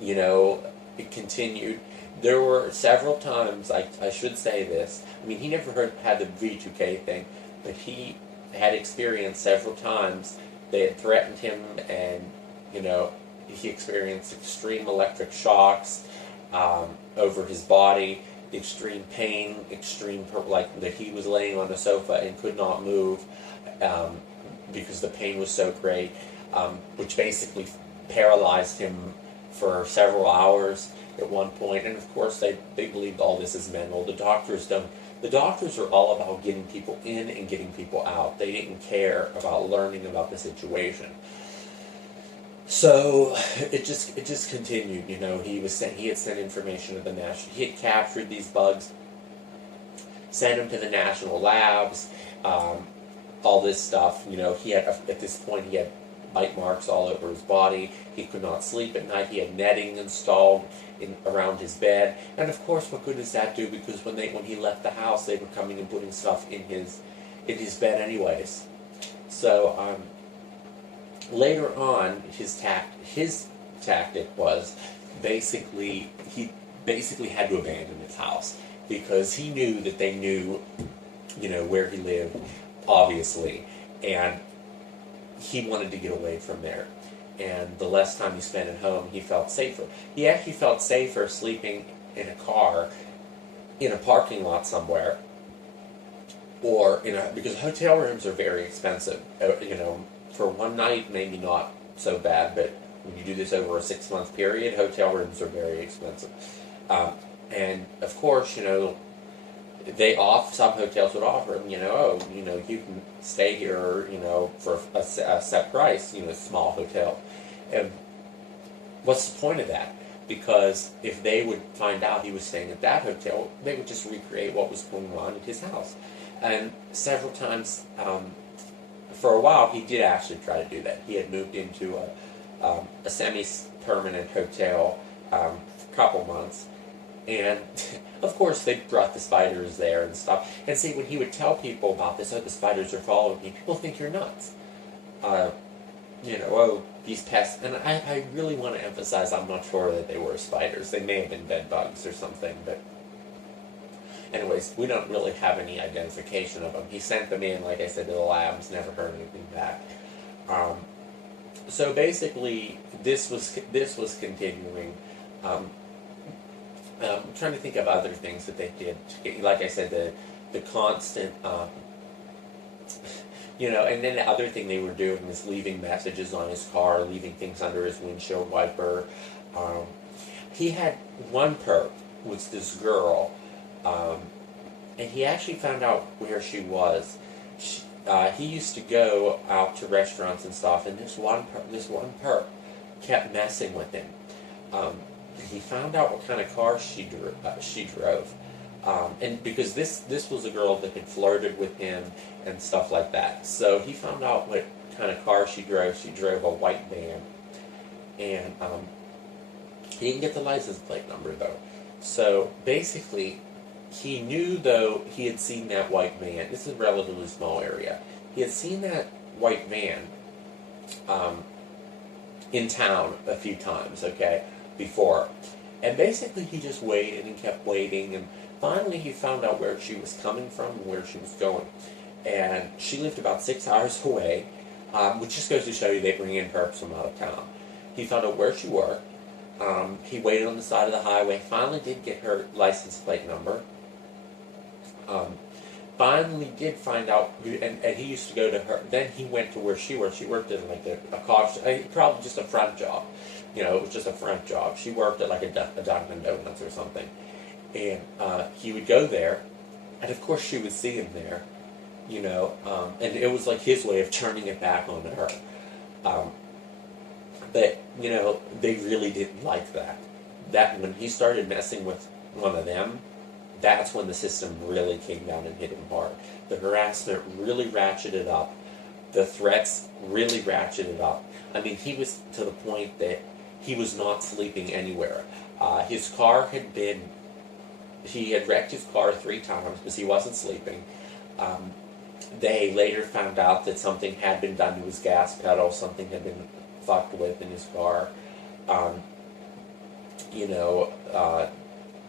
You know, it continued. There were several times, I should say this, I mean, he never had the V2K thing, but he had experienced several times they had threatened him, and, you know, he experienced extreme electric shocks over his body, extreme pain, like that he was laying on the sofa and could not move because the pain was so great, which basically paralyzed him for several hours at one point. And of course they believed all this is mental. The doctors don't. The doctors are all about getting people in and getting people out. They didn't care about learning about the situation. So it just continued. You know, he had sent information to the national. He had captured these bugs, sent them to the national labs, all this stuff. You know, he had at this point he had bite marks all over his body. He could not sleep at night. He had netting installed around his bed. And of course, what good does that do? Because when he left the house, they were coming and putting stuff in his bed anyways. So later on, his tactic was basically he had to abandon his house because he knew that they knew, you know, where he lived, obviously, and he wanted to get away from there. And the less time he spent at home, he felt safer. He actually felt safer sleeping in a car in a parking lot somewhere, or because hotel rooms are very expensive. You know, for one night, maybe not so bad, but when you do this over a 6-month period, hotel rooms are very expensive. And of course, you know, some hotels would offer him, you know, you can stay here, you know, for a set price, you know, small hotel. And what's the point of that? Because if they would find out he was staying at that hotel, they would just recreate what was going on at his house. And several times, for a while, he did actually try to do that. He had moved into a semi-permanent hotel for a couple months. And, of course, they brought the spiders there and stuff. And see, when he would tell people about this, oh, the spiders are following me, people think you're nuts. You know, oh, these pests. And I really want to emphasize, I'm not sure that they were spiders. They may have been bed bugs or something. But anyways, we don't really have any identification of them. He sent them in, like I said, to the labs, never heard anything back. So basically, this was continuing. I'm trying to think of other things that they did. Like I said, the constant, you know, and then the other thing they were doing was leaving messages on his car, leaving things under his windshield wiper. He had one perp, was this girl, and he actually found out where she was. He used to go out to restaurants and stuff, and this one perp kept messing with him. He found out what kind of car she drove, and because this was a girl that had flirted with him and stuff like that. So he found out what kind of car she drove. She drove a white van, and he didn't get the license plate number though. So basically, he knew though he had seen that white van. This is a relatively small area. He had seen that white van in town a few times. Okay. Before, and basically he just waited and kept waiting, and finally he found out where she was coming from and where she was going, and she lived about 6 hours away, which just goes to show you they bring in perps from out of town. He found out where she worked. He waited on the side of the highway, finally did get her license plate number, finally did find out, and he used to go to her. Then he went to where she worked. She worked at like a coffee, probably just a front job. You know, it was just a front job. She worked at like a Dunkin' Donuts or something. And he would go there, and of course she would see him there, you know, and it was like his way of turning it back onto her. But, you know, they really didn't like that. That when he started messing with one of them, that's when the system really came down and hit him hard. The harassment really ratcheted up. the threats really ratcheted up. I mean, he was to the point that he was not sleeping anywhere. His car had been, he had wrecked his car 3 times because he wasn't sleeping. They later found out that something had been done to his gas pedal, something had been fucked with in his car.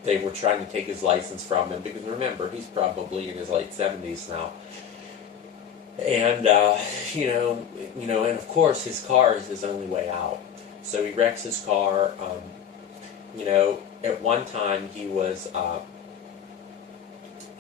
They were trying to take his license from him because, remember, he's probably in his late 70s now. And, and of course his car is his only way out. So he wrecks his car. At one time he was a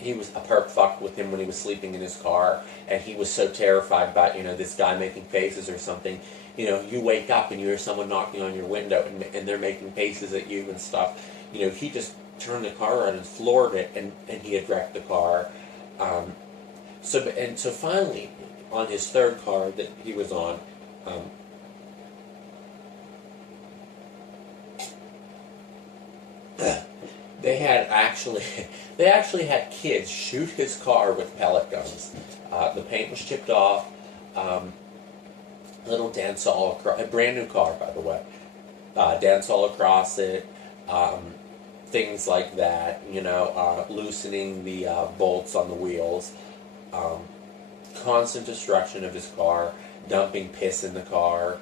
perp fucked with him when he was sleeping in his car, and he was so terrified about, this guy making faces or something. You wake up and you hear someone knocking on your window and they're making faces at you and stuff. He just turned the car around and floored it, and he had wrecked the car. So finally, on his 3rd car that he was on, they actually had kids shoot his car with pellet guns. The paint was chipped off. Little dents all across, a brand new car, by the way. Dents all across it. Things like that. Loosening the bolts on the wheels. Constant destruction of his car. Dumping piss in the car.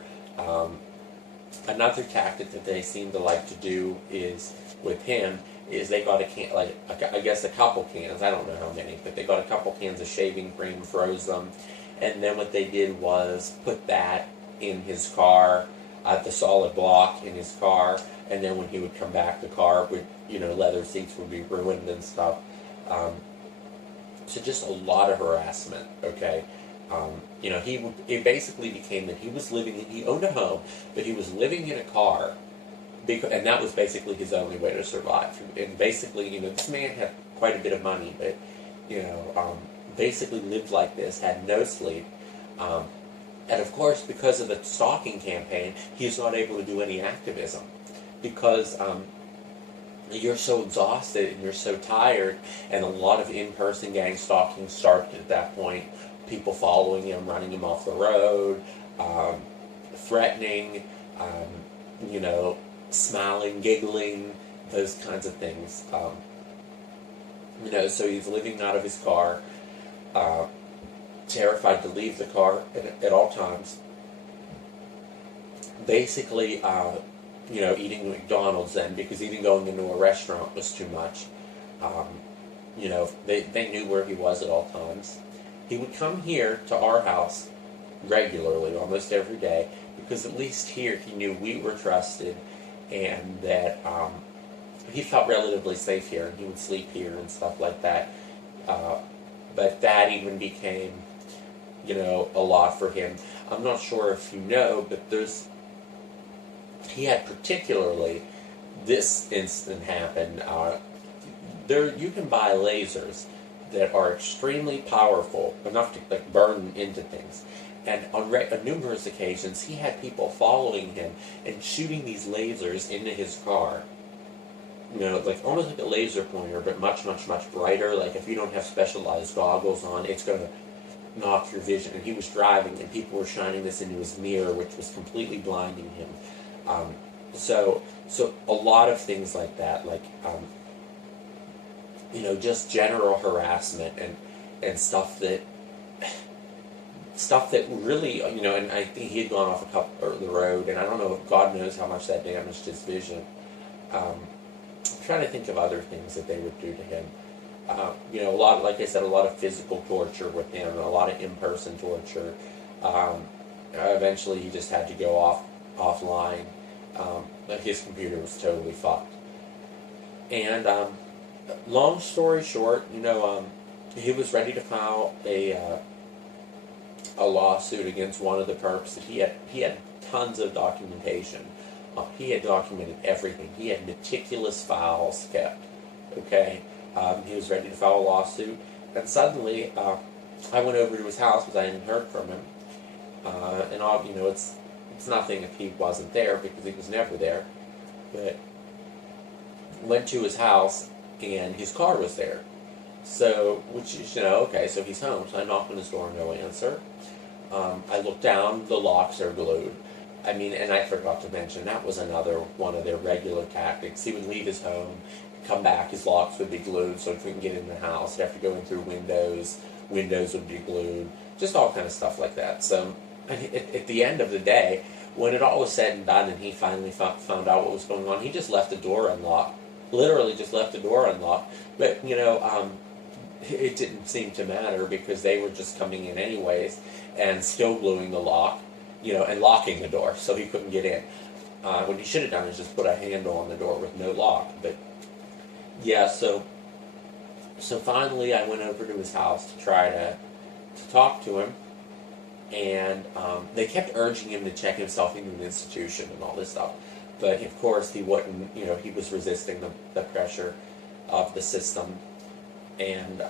Another tactic that they seem to like to do is, with him, is they got I guess a couple cans, I don't know how many, but they got a couple cans of shaving cream, froze them, and then what they did was put that in his car, the solid block in his car, and then when he would come back, the car would, leather seats would be ruined and stuff. So just a lot of harassment, okay? It basically became that he owned a home, but he was living in a car, and that was basically his only way to survive. And basically, this man had quite a bit of money, but, basically lived like this, had no sleep. And of course, because of the stalking campaign, he's not able to do any activism. Because you're so exhausted and you're so tired, and a lot of in-person gang stalking started at that point. People following him, running him off the road, threatening, smiling, giggling, those kinds of things. So he's living out of his car, terrified to leave the car at all times. Basically, eating McDonald's then, because even going into a restaurant was too much. They knew where he was at all times. He would come here to our house regularly, almost every day, because at least here he knew we were trusted, and that he felt relatively safe here, and he would sleep here and stuff like that. But that even became, a lot for him. I'm not sure if you know, but he had particularly this incident happen. You can buy lasers that are extremely powerful, enough to burn into things. And on numerous occasions, he had people following him and shooting these lasers into his car. Almost like a laser pointer, but much, much, much brighter. Like if you don't have specialized goggles on, it's going to knock your vision. And he was driving, and people were shining this into his mirror, which was completely blinding him. So a lot of things like that, just general harassment and stuff that really, and I think he had gone off the road, and I don't know, God knows how much that damaged his vision. I'm trying to think of other things that they would do to him. A lot, like I said, a lot of physical torture with him, a lot of in-person torture. Eventually he just had to go offline. His computer was totally fucked. And long story short, he was ready to file a lawsuit against one of the perps. That he had tons of documentation. He had documented everything. He had meticulous files kept. Okay, he was ready to file a lawsuit, and suddenly I went over to his house because I hadn't heard from him. It's nothing if he wasn't there, because he was never there. But went to his house, and his car was there. So, which is, okay, so he's home. So I knocked on his door, no answer. I looked down, the locks are glued. I mean, and I forgot to mention, that was another one of their regular tactics. He would leave his home, come back, his locks would be glued so he couldn't get in the house. He'd have to go in through windows, windows would be glued, just all kind of stuff like that. So at the end of the day, when it all was said and done and he finally found out what was going on, he just left the door unlocked. Literally just left the door unlocked. But, you know, it didn't seem to matter because they were just coming in anyways and still gluing the lock, you know, and locking the door so he couldn't get in. What he should have done is just put a handle on the door with no lock. But, yeah, so finally I went over to his house to try to talk to him. And they kept urging him to check himself into an institution and all this stuff. But, of course, he wouldn't, you know, he was resisting the pressure of the system. And,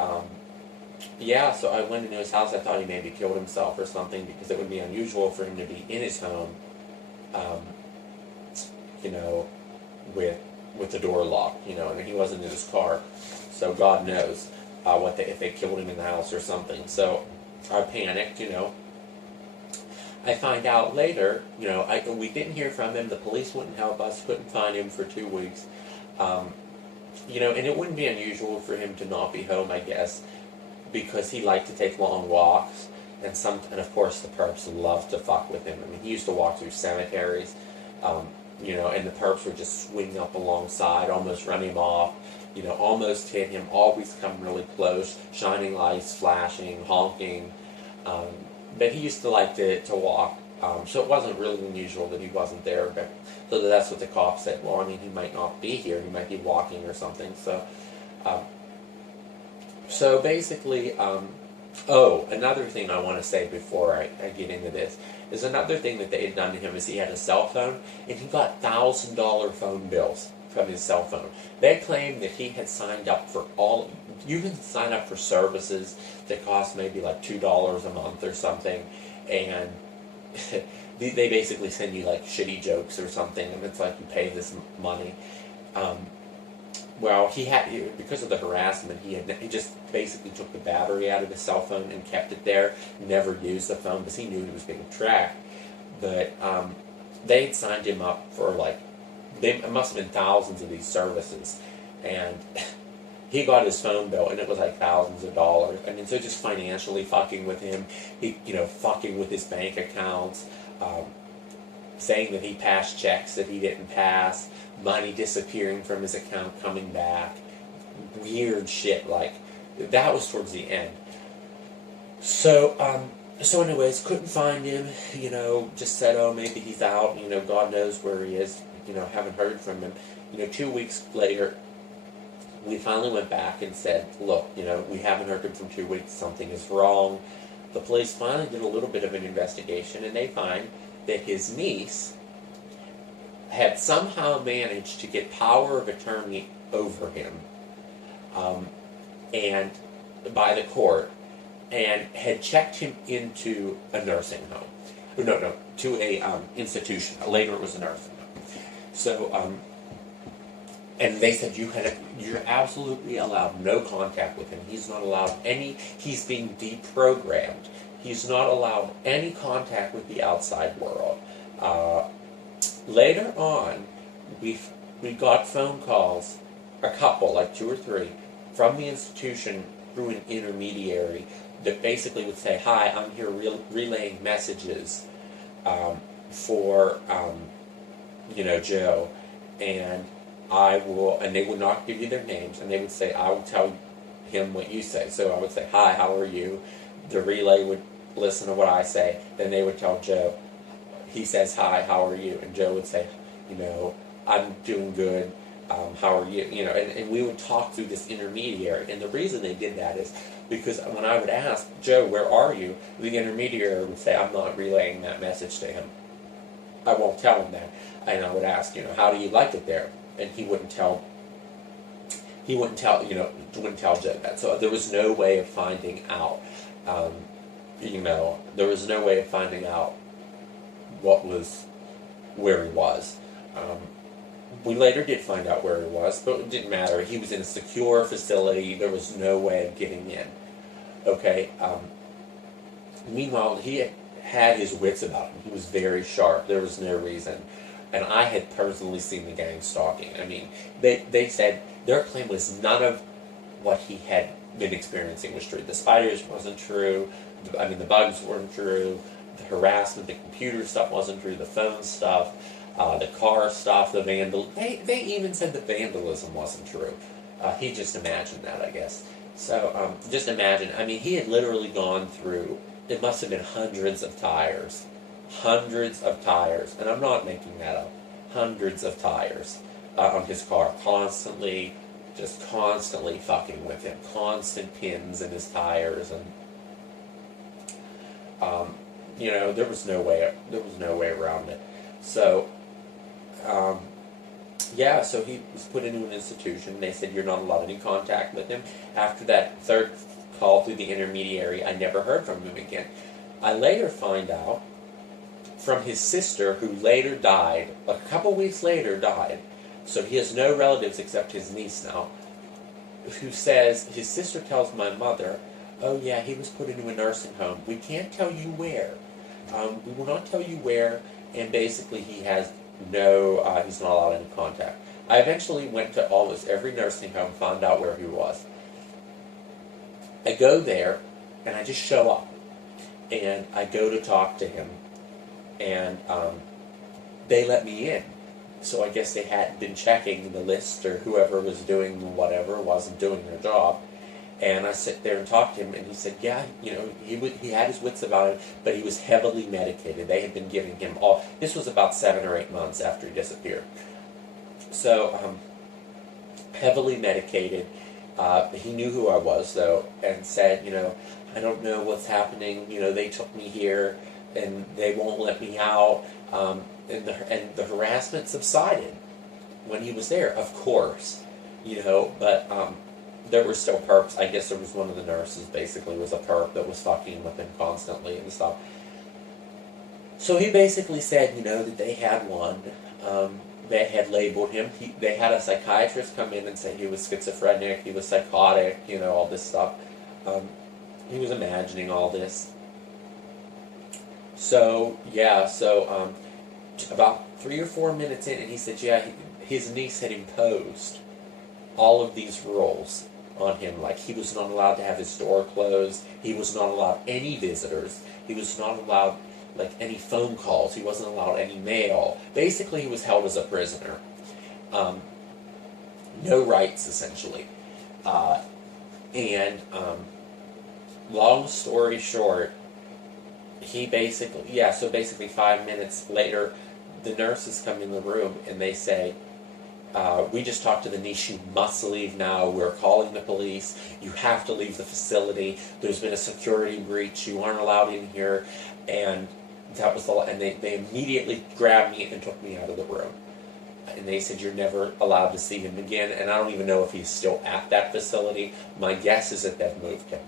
yeah, so I went into his house. I thought he maybe killed himself or something because it would be unusual for him to be in his home, you know, with the door locked, you know, and he wasn't in his car. So God knows if they killed him in the house or something. So I panicked, you know. I find out later, you know, we didn't hear from him. The police wouldn't help us. Couldn't find him for 2 weeks. You know, and it wouldn't be unusual for him to not be home, I guess, because he liked to take long walks, and of course the perps loved to fuck with him. I mean, he used to walk through cemeteries, you know, and the perps would just swing up alongside, almost run him off, you know, almost hit him, always come really close, shining lights, flashing, honking. But he used to like to walk, so it wasn't really unusual that he wasn't there. But so that's what the cops said. Well, I mean, he might not be here. He might be walking or something. So basically, another thing I want to say before I get into this is another thing that they had done to him is he had a cell phone, and he got $1,000 phone bills from his cell phone. They claimed that he had signed up for you can sign up for services that cost maybe like $2 a month or something, and they basically send you like shitty jokes or something, and it's like you pay this money. Well, because of the harassment, he just basically took the battery out of his cell phone and kept it there, never used the phone because he knew he was being tracked. But they had signed him up for it must have been thousands of these services, and he got his phone bill, and it was like thousands of dollars. I mean, so just financially fucking with him, fucking with his bank accounts, saying that he passed checks that he didn't pass, money disappearing from his account, coming back, weird shit. Like, that was towards the end. So anyways, couldn't find him, you know, just said, oh, maybe he's out, you know, God knows where he is, you know, haven't heard from him. You know, 2 weeks later, we finally went back and said, look, you know, we haven't heard him from 2 weeks, something is wrong. The police finally did a little bit of an investigation, and they find that his niece had somehow managed to get power of attorney over him, and by the court, and had checked him into a nursing home. No, to a institution. Later it was a nursing home. So, and they said you're absolutely allowed no contact with him. He's not allowed he's being deprogrammed. He's not allowed any contact with the outside world. Later on, we got phone calls, a couple, like 2 or 3, from the institution through an intermediary that basically would say, hi, I'm here relaying messages for, you know, Joe, and and they would not give you their names, and they would say, I will tell him what you say. So I would say, hi, how are you? The relay would listen to what I say. Then they would tell Joe, he says, hi, how are you? And Joe would say, you know, I'm doing good, how are you? You know, and we would talk through this intermediary. And the reason they did that is because when I would ask, Joe, where are you? The intermediary would say, I'm not relaying that message to him. I won't tell him that. And I would ask, you know, how do you like it there? And he wouldn't tell Joe that. So there was no way of finding out, you know, there was no way of finding out where he was. We later did find out where he was, but it didn't matter. He was in a secure facility. There was no way of getting in. Okay. Meanwhile, he had his wits about him. He was very sharp. There was no reason. And I had personally seen the gang stalking. I mean, they said their claim was none of what he had been experiencing was true. The spiders wasn't true. I mean, the bugs weren't true. The harassment, the computer stuff wasn't true. The phone stuff, the car stuff, the They even said the vandalism wasn't true. He just imagined that, I guess. So just imagine. I mean, he had literally gone through. It must have been hundreds of tires. Hundreds of tires, and I'm not making that up, hundreds of tires on his car, constantly fucking with him, constant pins in his tires, and you know, there was no way around it. So yeah, so he was put into an institution. They said you're not allowed any contact with him. After that third call through the intermediary, I never heard from him again. I later find out from his sister, who later died, a couple weeks later died, so he has no relatives except his niece now, who says, his sister tells my mother, oh yeah, he was put into a nursing home. We can't tell you where. We will not tell you where, and basically he has no, he's not allowed any contact. I eventually went to almost every nursing home, found out where he was. I go there, and I just show up, and I go to talk to him. And they let me in. So I guess they hadn't been checking the list, or whoever was doing whatever wasn't doing their job. And I sit there and talk to him, and he said, yeah, you know, he had his wits about him, but he was heavily medicated. They had been giving him all. This was about 7 or 8 months after he disappeared. So heavily medicated. He knew who I was, though, and said, you know, I don't know what's happening. You know, they took me here, and they won't let me out, and the harassment subsided when he was there, of course, you know, but there were still perps. I guess there was one of the nurses, basically, was a perp that was fucking with him constantly and stuff. So he basically said, you know, that they had one, they had labeled him, they had a psychiatrist come in and say he was schizophrenic, he was psychotic, you know, all this stuff. He was imagining all this. So, yeah, about 3 or 4 minutes in, and he said, yeah, his niece had imposed all of these rules on him. Like, he was not allowed to have his door closed. He was not allowed any visitors. He was not allowed, like, any phone calls. He wasn't allowed any mail. Basically, he was held as a prisoner. No rights, essentially. Long story short, he basically, so basically 5 minutes later, the nurses come in the room and they say, we just talked to the niece, you must leave now, we're calling the police, you have to leave the facility, there's been a security breach, you aren't allowed in here, and that was and they immediately grabbed me and took me out of the room. And they said, you're never allowed to see him again, and I don't even know if he's still at that facility. My guess is that they've moved him.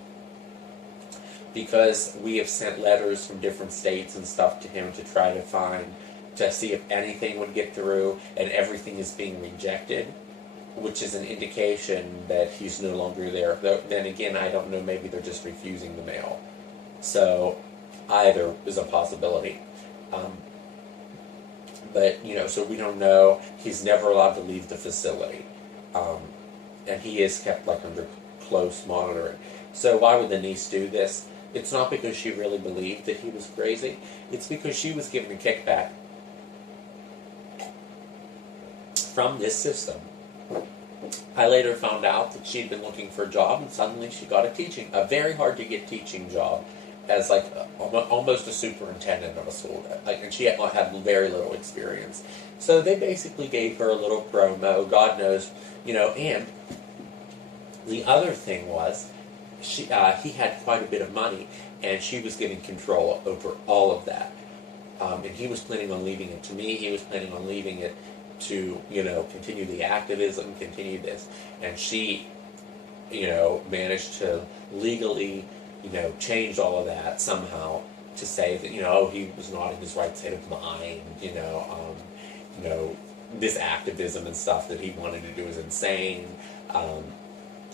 Because we have sent letters from different states and stuff to him to try to see if anything would get through, and everything is being rejected, which is an indication that he's no longer there. Then again, I don't know, maybe they're just refusing the mail. So either is a possibility. But, you know, so we don't know. He's never allowed to leave the facility. And he is kept, like, under close monitoring. So why would the niece do this? It's not because she really believed that he was crazy. It's because she was given a kickback from this system. I later found out that she'd been looking for a job, and suddenly she got a very hard to get teaching job as like almost a superintendent of a school, and she had very little experience. So they basically gave her a little promo, God knows, you know. And the other thing was, he had quite a bit of money, and she was giving control over all of that. And he was planning on leaving it to me. He was planning on leaving it to, you know, continue the activism, continue this. And she, you know, managed to legally, you know, change all of that somehow to say that, you know, he was not in his right state of mind, you know, this activism and stuff that he wanted to do is insane,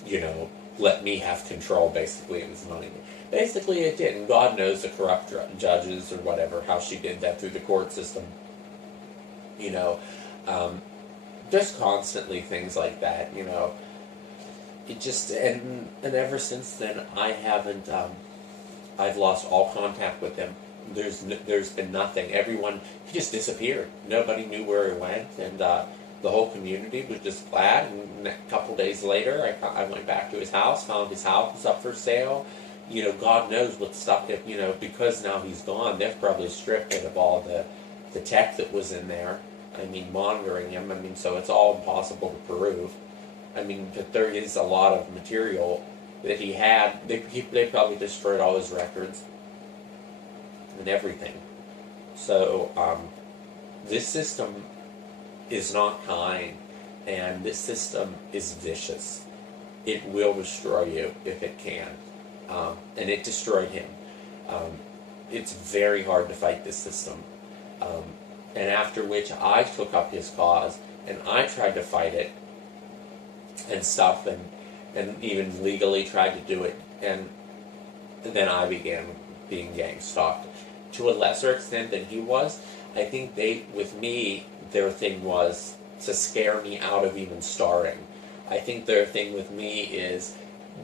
you know, let me have control, basically, of his money. Basically, it did, and God knows the corrupt judges or whatever, how she did that through the court system. You know, just constantly things like that, you know. It just, and ever since then, I haven't, I've lost all contact with him. There's been nothing. Everyone, he just disappeared. Nobody knew where he went, and the whole community was just glad. And a couple days later, I went back to his house, found his house was up for sale. You know, God knows what stuff, you know, because now he's gone, they've probably stripped it of all the tech that was in there. I mean, monitoring him. I mean, so it's all impossible to prove. I mean, but there is a lot of material that he had. They probably destroyed all his records and everything. So this system is not kind, and this system is vicious. It will destroy you if it can, and it destroyed him. It's very hard to fight this system, and after which I took up his cause and I tried to fight it and stuff, and even legally tried to do it, and then I began being gang-stalked to a lesser extent than he was. I think with me, their thing was to scare me out of even starting. I think their thing with me is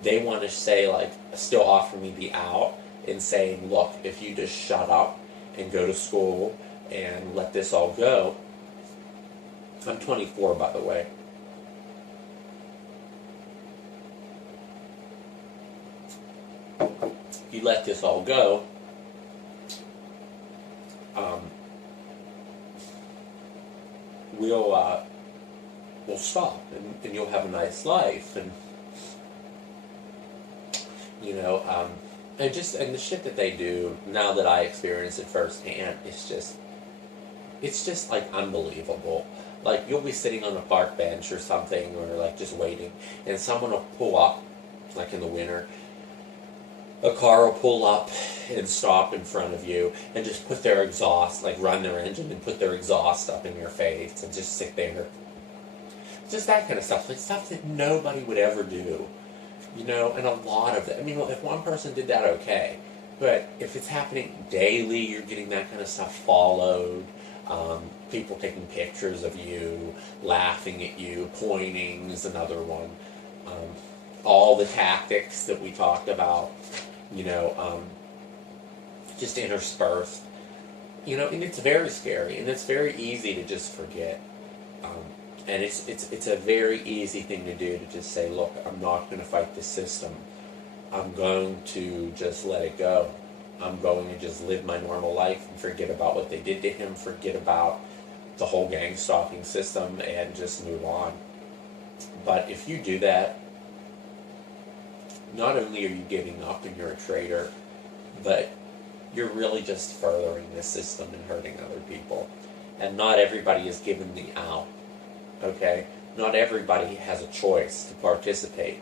they want to say, like, still offer me the out and saying, look, if you just shut up and go to school and let this all go. I'm 24, by the way. If you let this all go, we'll stop, and you'll have a nice life, and you know, and the shit that they do now that I experience it firsthand, it's just like unbelievable. Like, you'll be sitting on a park bench or something, or like just waiting, and someone will pull up, like in the winter. A car will pull up and stop in front of you and just put their exhaust, like run their engine and put their exhaust up in your face and just sit there. Just that kind of stuff, like stuff that nobody would ever do, you know, and a lot of it. I mean, if one person did that, okay. But if it's happening daily, you're getting that kind of stuff followed, people taking pictures of you, laughing at you, pointing is another one. All the tactics that we talked about, you know, just interspersed, you know, and it's very scary, and it's very easy to just forget, and it's a very easy thing to do, to just say, look, I'm not going to fight this system, I'm going to just let it go, I'm going to just live my normal life and forget about what they did to him, forget about the whole gang stalking system, and just move on. But if you do that, not only are you giving up and you're a traitor, but you're really just furthering this system and hurting other people. And not everybody is given the out, okay? Not everybody has a choice to participate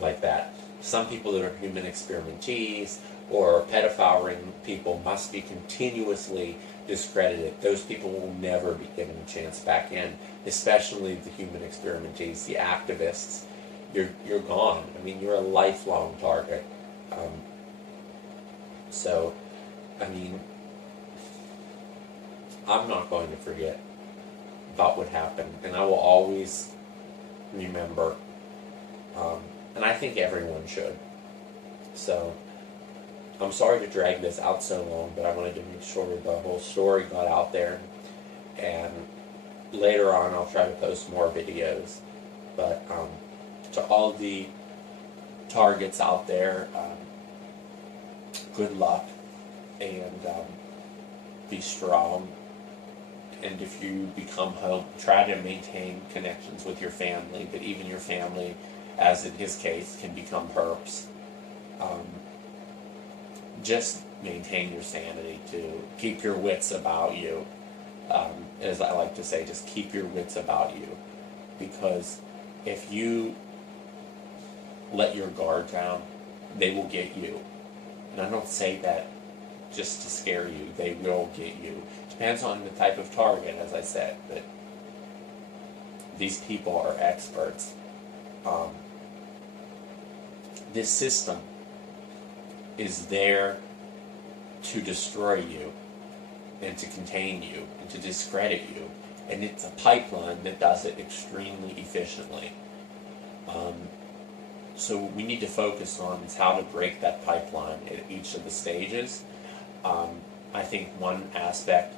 like that. Some people that are human experimentees or pedophile ring people must be continuously discredited. Those people will never be given a chance back in, especially the human experimentees, the activists. You're gone. I mean, you're a lifelong target. So, I mean, I'm not going to forget about what happened, and I will always remember, and I think everyone should. So, I'm sorry to drag this out so long, but I wanted to make sure the whole story got out there, and later on I'll try to post more videos, but, to all the targets out there, good luck, and be strong. And if you become home, try to maintain connections with your family, but even your family, as in his case, can become perps. Just maintain your sanity, to keep your wits about you. As I like to say, just keep your wits about you, because if you let your guard down, they will get you. And I don't say that just to scare you. They will get you. Depends on the type of target, as I said, but these people are experts. this system is there to destroy you and to contain you and to discredit you, and it's a pipeline that does it extremely efficiently. So what we need to focus on is how to break that pipeline at each of the stages. I think one aspect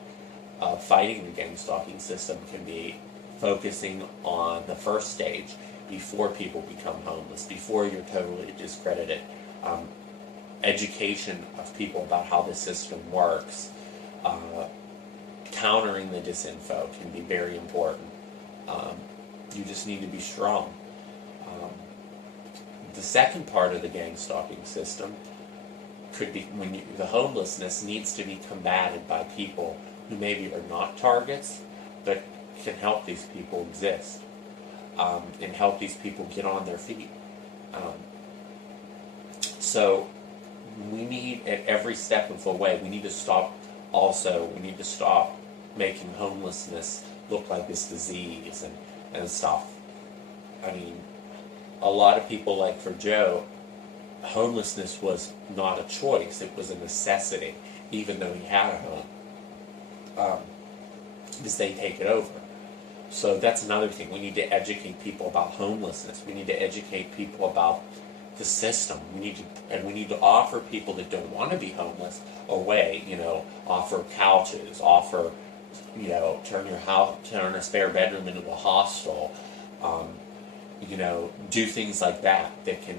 of fighting the gang stalking system can be focusing on the first stage before people become homeless, before you're totally discredited. Education of people about how the system works, countering the disinfo can be very important. You just need to be strong. The second part of the gang stalking system could be when the homelessness needs to be combated by people who maybe are not targets, but can help these people exist, and help these people get on their feet. So we need, at every step of the way, we need to stop making homelessness look like this disease and stuff. I mean, a lot of people, like for Joe, homelessness was not a choice, it was a necessity, even though he had a home, because they take it over. So that's another thing. We need to educate people about homelessness. We need to educate people about the system. We need to offer people that don't want to be homeless a way. Offer couches, offer, turn a spare bedroom into a hostel. Do things like that can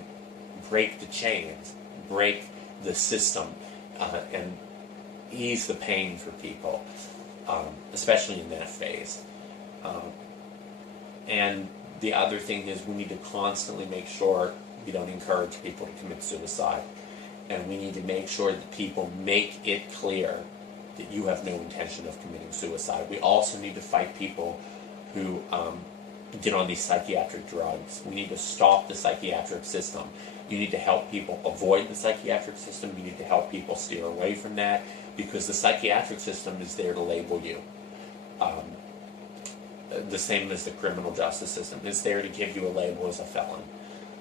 break the chains, break the system, and ease the pain for people, especially in that phase. And the other thing is we need to constantly make sure we don't encourage people to commit suicide. And we need to make sure that people make it clear that you have no intention of committing suicide. We also need to fight people who get on these psychiatric drugs. We need to stop the psychiatric system. You need to help people avoid the psychiatric system. You need to help people steer away from that, because the psychiatric system is there to label you. The same as the criminal justice system. It's there to give you a label as a felon.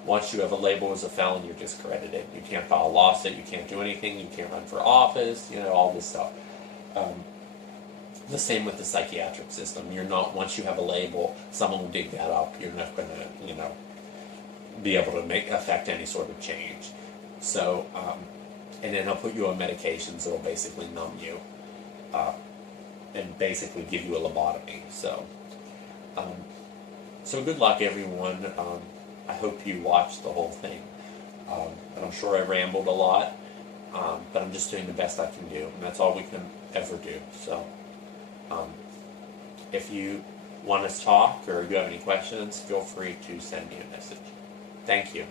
Once you have a label as a felon, you're discredited. You can't file a lawsuit, you can't do anything, you can't run for office, all this stuff. The same with the psychiatric system. Once you have a label, someone will dig that up. You're not going to, be able to affect any sort of change. So, and then they'll put you on medications that will basically numb you, and basically give you a lobotomy. So good luck, everyone. I hope you watched the whole thing. And I'm sure I rambled a lot, but I'm just doing the best I can do, and that's all we can ever do. So, if you want to talk or you have any questions, feel free to send me a message. Thank you.